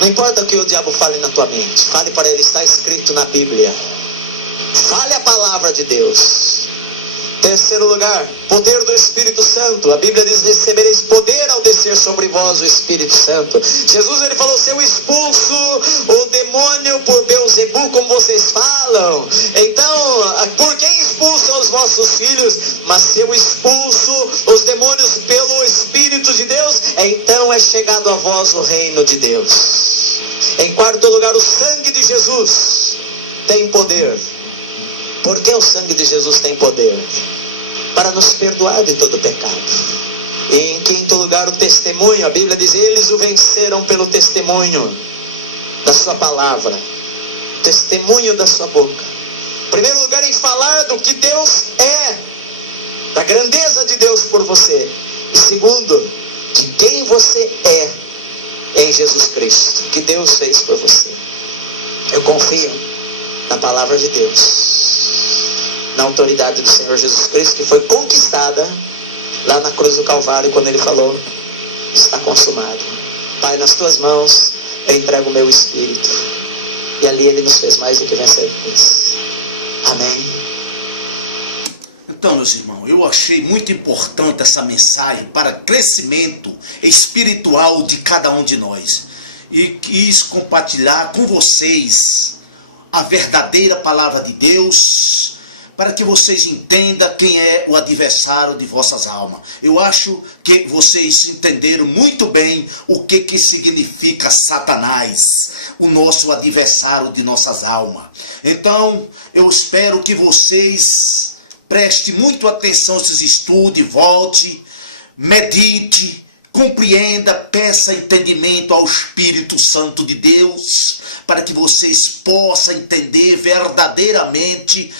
Não importa o que o diabo fale na tua mente, fale para ele, está escrito na Bíblia. Fale a palavra de Deus. Terceiro lugar, poder do Espírito Santo. A Bíblia diz, recebereis poder ao descer sobre vós o Espírito Santo. Jesus, ele falou, se eu expulso o demônio por Beelzebu, como vocês falam, então, por quem expulsam os vossos filhos? Mas se eu expulso os demônios pelo Espírito de Deus, então é chegado a vós o reino de Deus. Em quarto lugar, o sangue de Jesus tem poder. Por que o sangue de Jesus tem poder? Para nos perdoar de todo pecado. E em quinto lugar, o testemunho. A Bíblia diz, eles o venceram pelo testemunho da sua palavra, testemunho da sua boca. Em primeiro lugar, em falar do que Deus é, da grandeza de Deus por você. E segundo, de quem você é em Jesus Cristo, que Deus fez por você. Eu confio na palavra de Deus, na autoridade do Senhor Jesus Cristo, que foi conquistada lá na cruz do Calvário, quando ele falou, está consumado. Pai, nas tuas mãos eu entrego o meu espírito. E ali ele nos fez mais do que vencedores. Amém. Então, meus irmãos, eu achei muito importante essa mensagem para crescimento espiritual de cada um de nós. E quis compartilhar com vocês a verdadeira palavra de Deus, para que vocês entendam quem é o adversário de vossas almas. Eu acho que vocês entenderam muito bem o que significa Satanás, o nosso adversário de nossas almas. Então, eu espero que vocês prestem muito atenção a esses estudos, volte, medite, compreenda, peça entendimento ao Espírito Santo de Deus, para que vocês possam entender verdadeiramente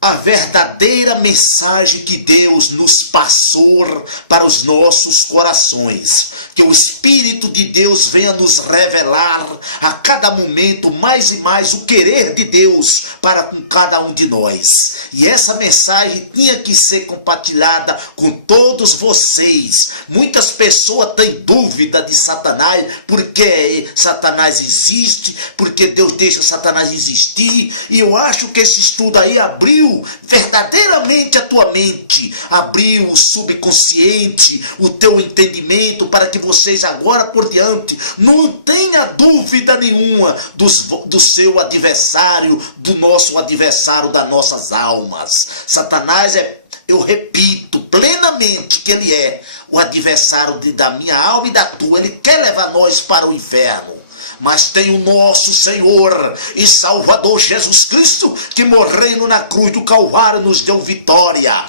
a verdadeira mensagem que Deus nos passou para os nossos corações. Que o Espírito de Deus venha nos revelar a cada momento mais e mais o querer de Deus para com cada um de nós. E essa mensagem tinha que ser compartilhada com todos vocês. Muitas pessoas têm dúvida de Satanás, porque Satanás existe, porque Deus deixa Satanás existir. E eu acho que esse estudo aí abriu abriu verdadeiramente a tua mente, abriu o subconsciente, o teu entendimento, para que vocês agora por diante não tenha dúvida nenhuma do seu adversário, do nosso adversário das nossas almas. Satanás eu repito plenamente que ele é o adversário da minha alma e da tua. Ele quer levar nós para o inferno. Mas tem o nosso Senhor e Salvador Jesus Cristo, que morrendo na cruz do Calvário nos deu vitória.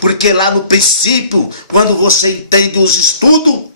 Porque lá no princípio, quando você entende os estudos,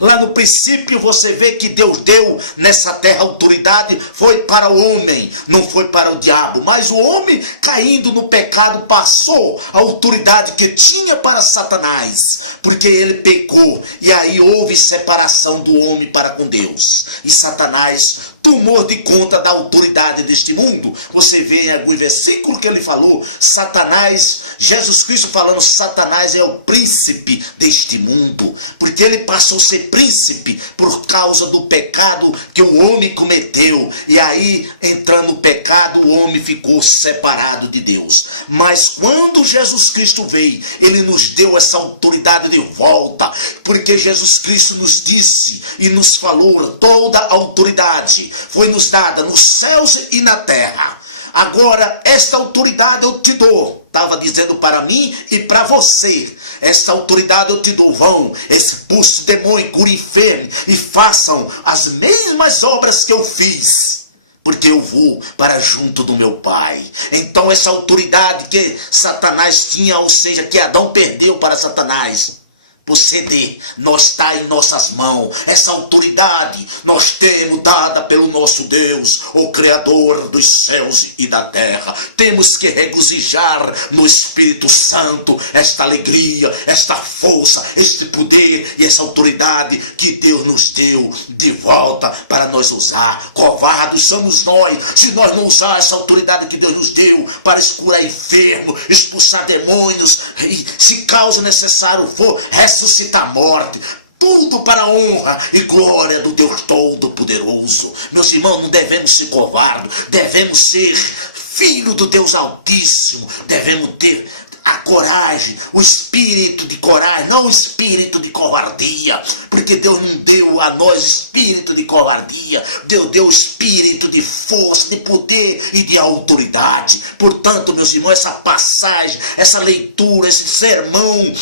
lá no princípio você vê que Deus deu nessa terra autoridade, foi para o homem, não foi para o diabo. Mas o homem, caindo no pecado, passou a autoridade que tinha para Satanás, porque ele pecou. E aí houve separação do homem para com Deus. E Satanás tomou de conta da autoridade deste mundo. Você vê em algum versículo que ele falou, Satanás, Jesus Cristo falando, Satanás é o príncipe deste mundo, porque ele passou a ser príncipe por causa do pecado que o homem cometeu. E aí, entrando no pecado, o homem ficou separado de Deus. Mas quando Jesus Cristo veio, ele nos deu essa autoridade de volta, porque Jesus Cristo nos disse e nos falou, toda a autoridade foi nos dada nos céus e na terra. Agora, esta autoridade eu te dou. Estava dizendo para mim e para você. Esta autoridade eu te dou. Vão, expulse demônio, cure enfermo e façam as mesmas obras que eu fiz, porque eu vou para junto do meu Pai. Então essa autoridade que Satanás tinha, ou seja, que Adão perdeu para Satanás, proceder, nós está em nossas mãos. Essa autoridade nós temos dada pelo nosso Deus, o Criador dos céus e da terra. Temos que regozijar no Espírito Santo esta alegria, esta força, este poder e essa autoridade que Deus nos deu de volta para nós usar. Covardes somos nós se nós não usar essa autoridade que Deus nos deu para curar enfermo, expulsar demônios e, se causa necessário for, ressuscitar a morte. Tudo para a honra e glória do Deus Todo-Poderoso. Meus irmãos, não devemos ser covardes, devemos ser filhos do Deus Altíssimo, devemos ter a coragem, o espírito de coragem, não o espírito de covardia, porque Deus não deu a nós espírito de covardia, Deus deu espírito de força, de poder e de autoridade. Portanto, meus irmãos, essa passagem, essa leitura, esse sermão,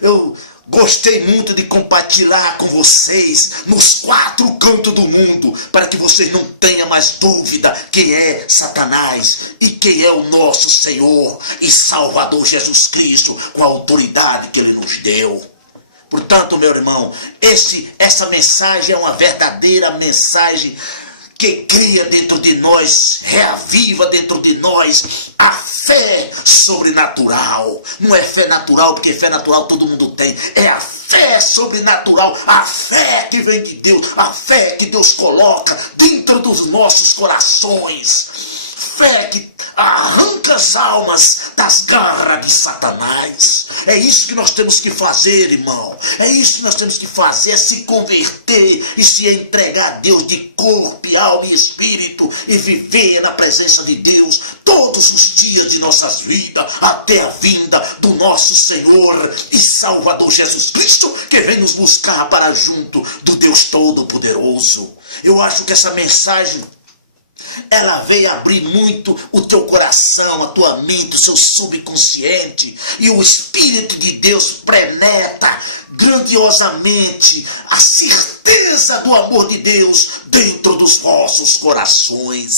eu gostei muito de compartilhar com vocês nos 4 cantos do mundo, para que vocês não tenham mais dúvida quem é Satanás e quem é o nosso Senhor e Salvador Jesus Cristo, com a autoridade que Ele nos deu. Portanto, meu irmão, essa mensagem é uma verdadeira mensagem que cria dentro de nós, reaviva dentro de nós a fé sobrenatural. Não é fé natural, porque fé natural todo mundo tem. É a fé sobrenatural, a fé que vem de Deus, a fé que Deus coloca dentro dos nossos corações. Fé que arranca as almas das garras de Satanás. É isso que nós temos que fazer, irmão. É isso que nós temos que fazer, é se converter e se entregar a Deus de corpo, alma e espírito, e viver na presença de Deus todos os dias de nossas vidas, até a vinda do nosso Senhor e Salvador Jesus Cristo, que vem nos buscar para junto do Deus Todo-Poderoso. Eu acho que essa mensagem, ela veio abrir muito o teu coração, a tua mente, o seu subconsciente, e o Espírito de Deus penetra grandiosamente a certeza do amor de Deus dentro dos vossos corações.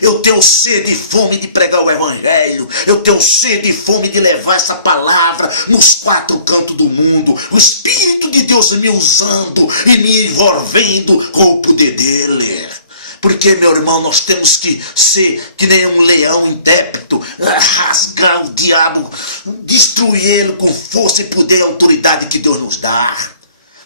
Eu tenho sede e fome de pregar o Evangelho. Eu tenho sede e fome de levar essa palavra nos 4 cantos do mundo. O Espírito de Deus me usando e me envolvendo com o poder dele. Porque, meu irmão, nós temos que ser que nem um leão intrépido, rasgar o diabo, destruir ele com força e poder e autoridade que Deus nos dá.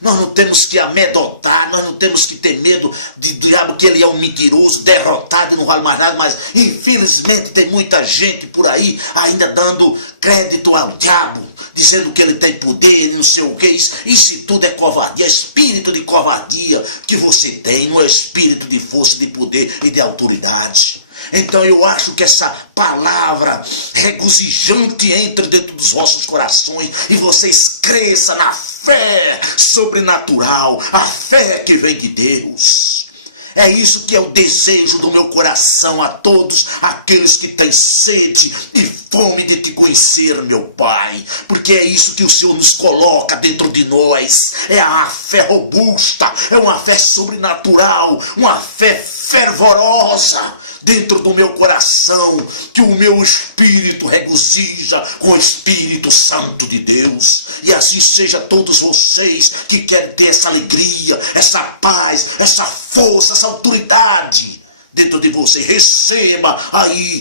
Nós não temos que amedrontar, nós não temos que ter medo de diabo, que ele é um mentiroso, derrotado e não vale mais nada. Mas infelizmente tem muita gente por aí ainda dando crédito ao diabo, dizendo que ele tem poder e não sei o que. Isso tudo é covardia, é espírito de covardia que você tem, não é espírito de força, de poder e de autoridade. Então eu acho que essa palavra regozijante entre dentro dos vossos corações e vocês cresçam na fé sobrenatural, a fé que vem de Deus. É isso que é o desejo do meu coração a todos aqueles que têm sede e fome de te conhecer, meu Pai. Porque é isso que o Senhor nos coloca dentro de nós. É a fé robusta, é uma fé sobrenatural, uma fé fervorosa dentro do meu coração, que o meu espírito regozija com o Espírito Santo de Deus. E assim seja todos vocês que querem ter essa alegria, essa paz, essa força, essa autoridade dentro de você. Receba aí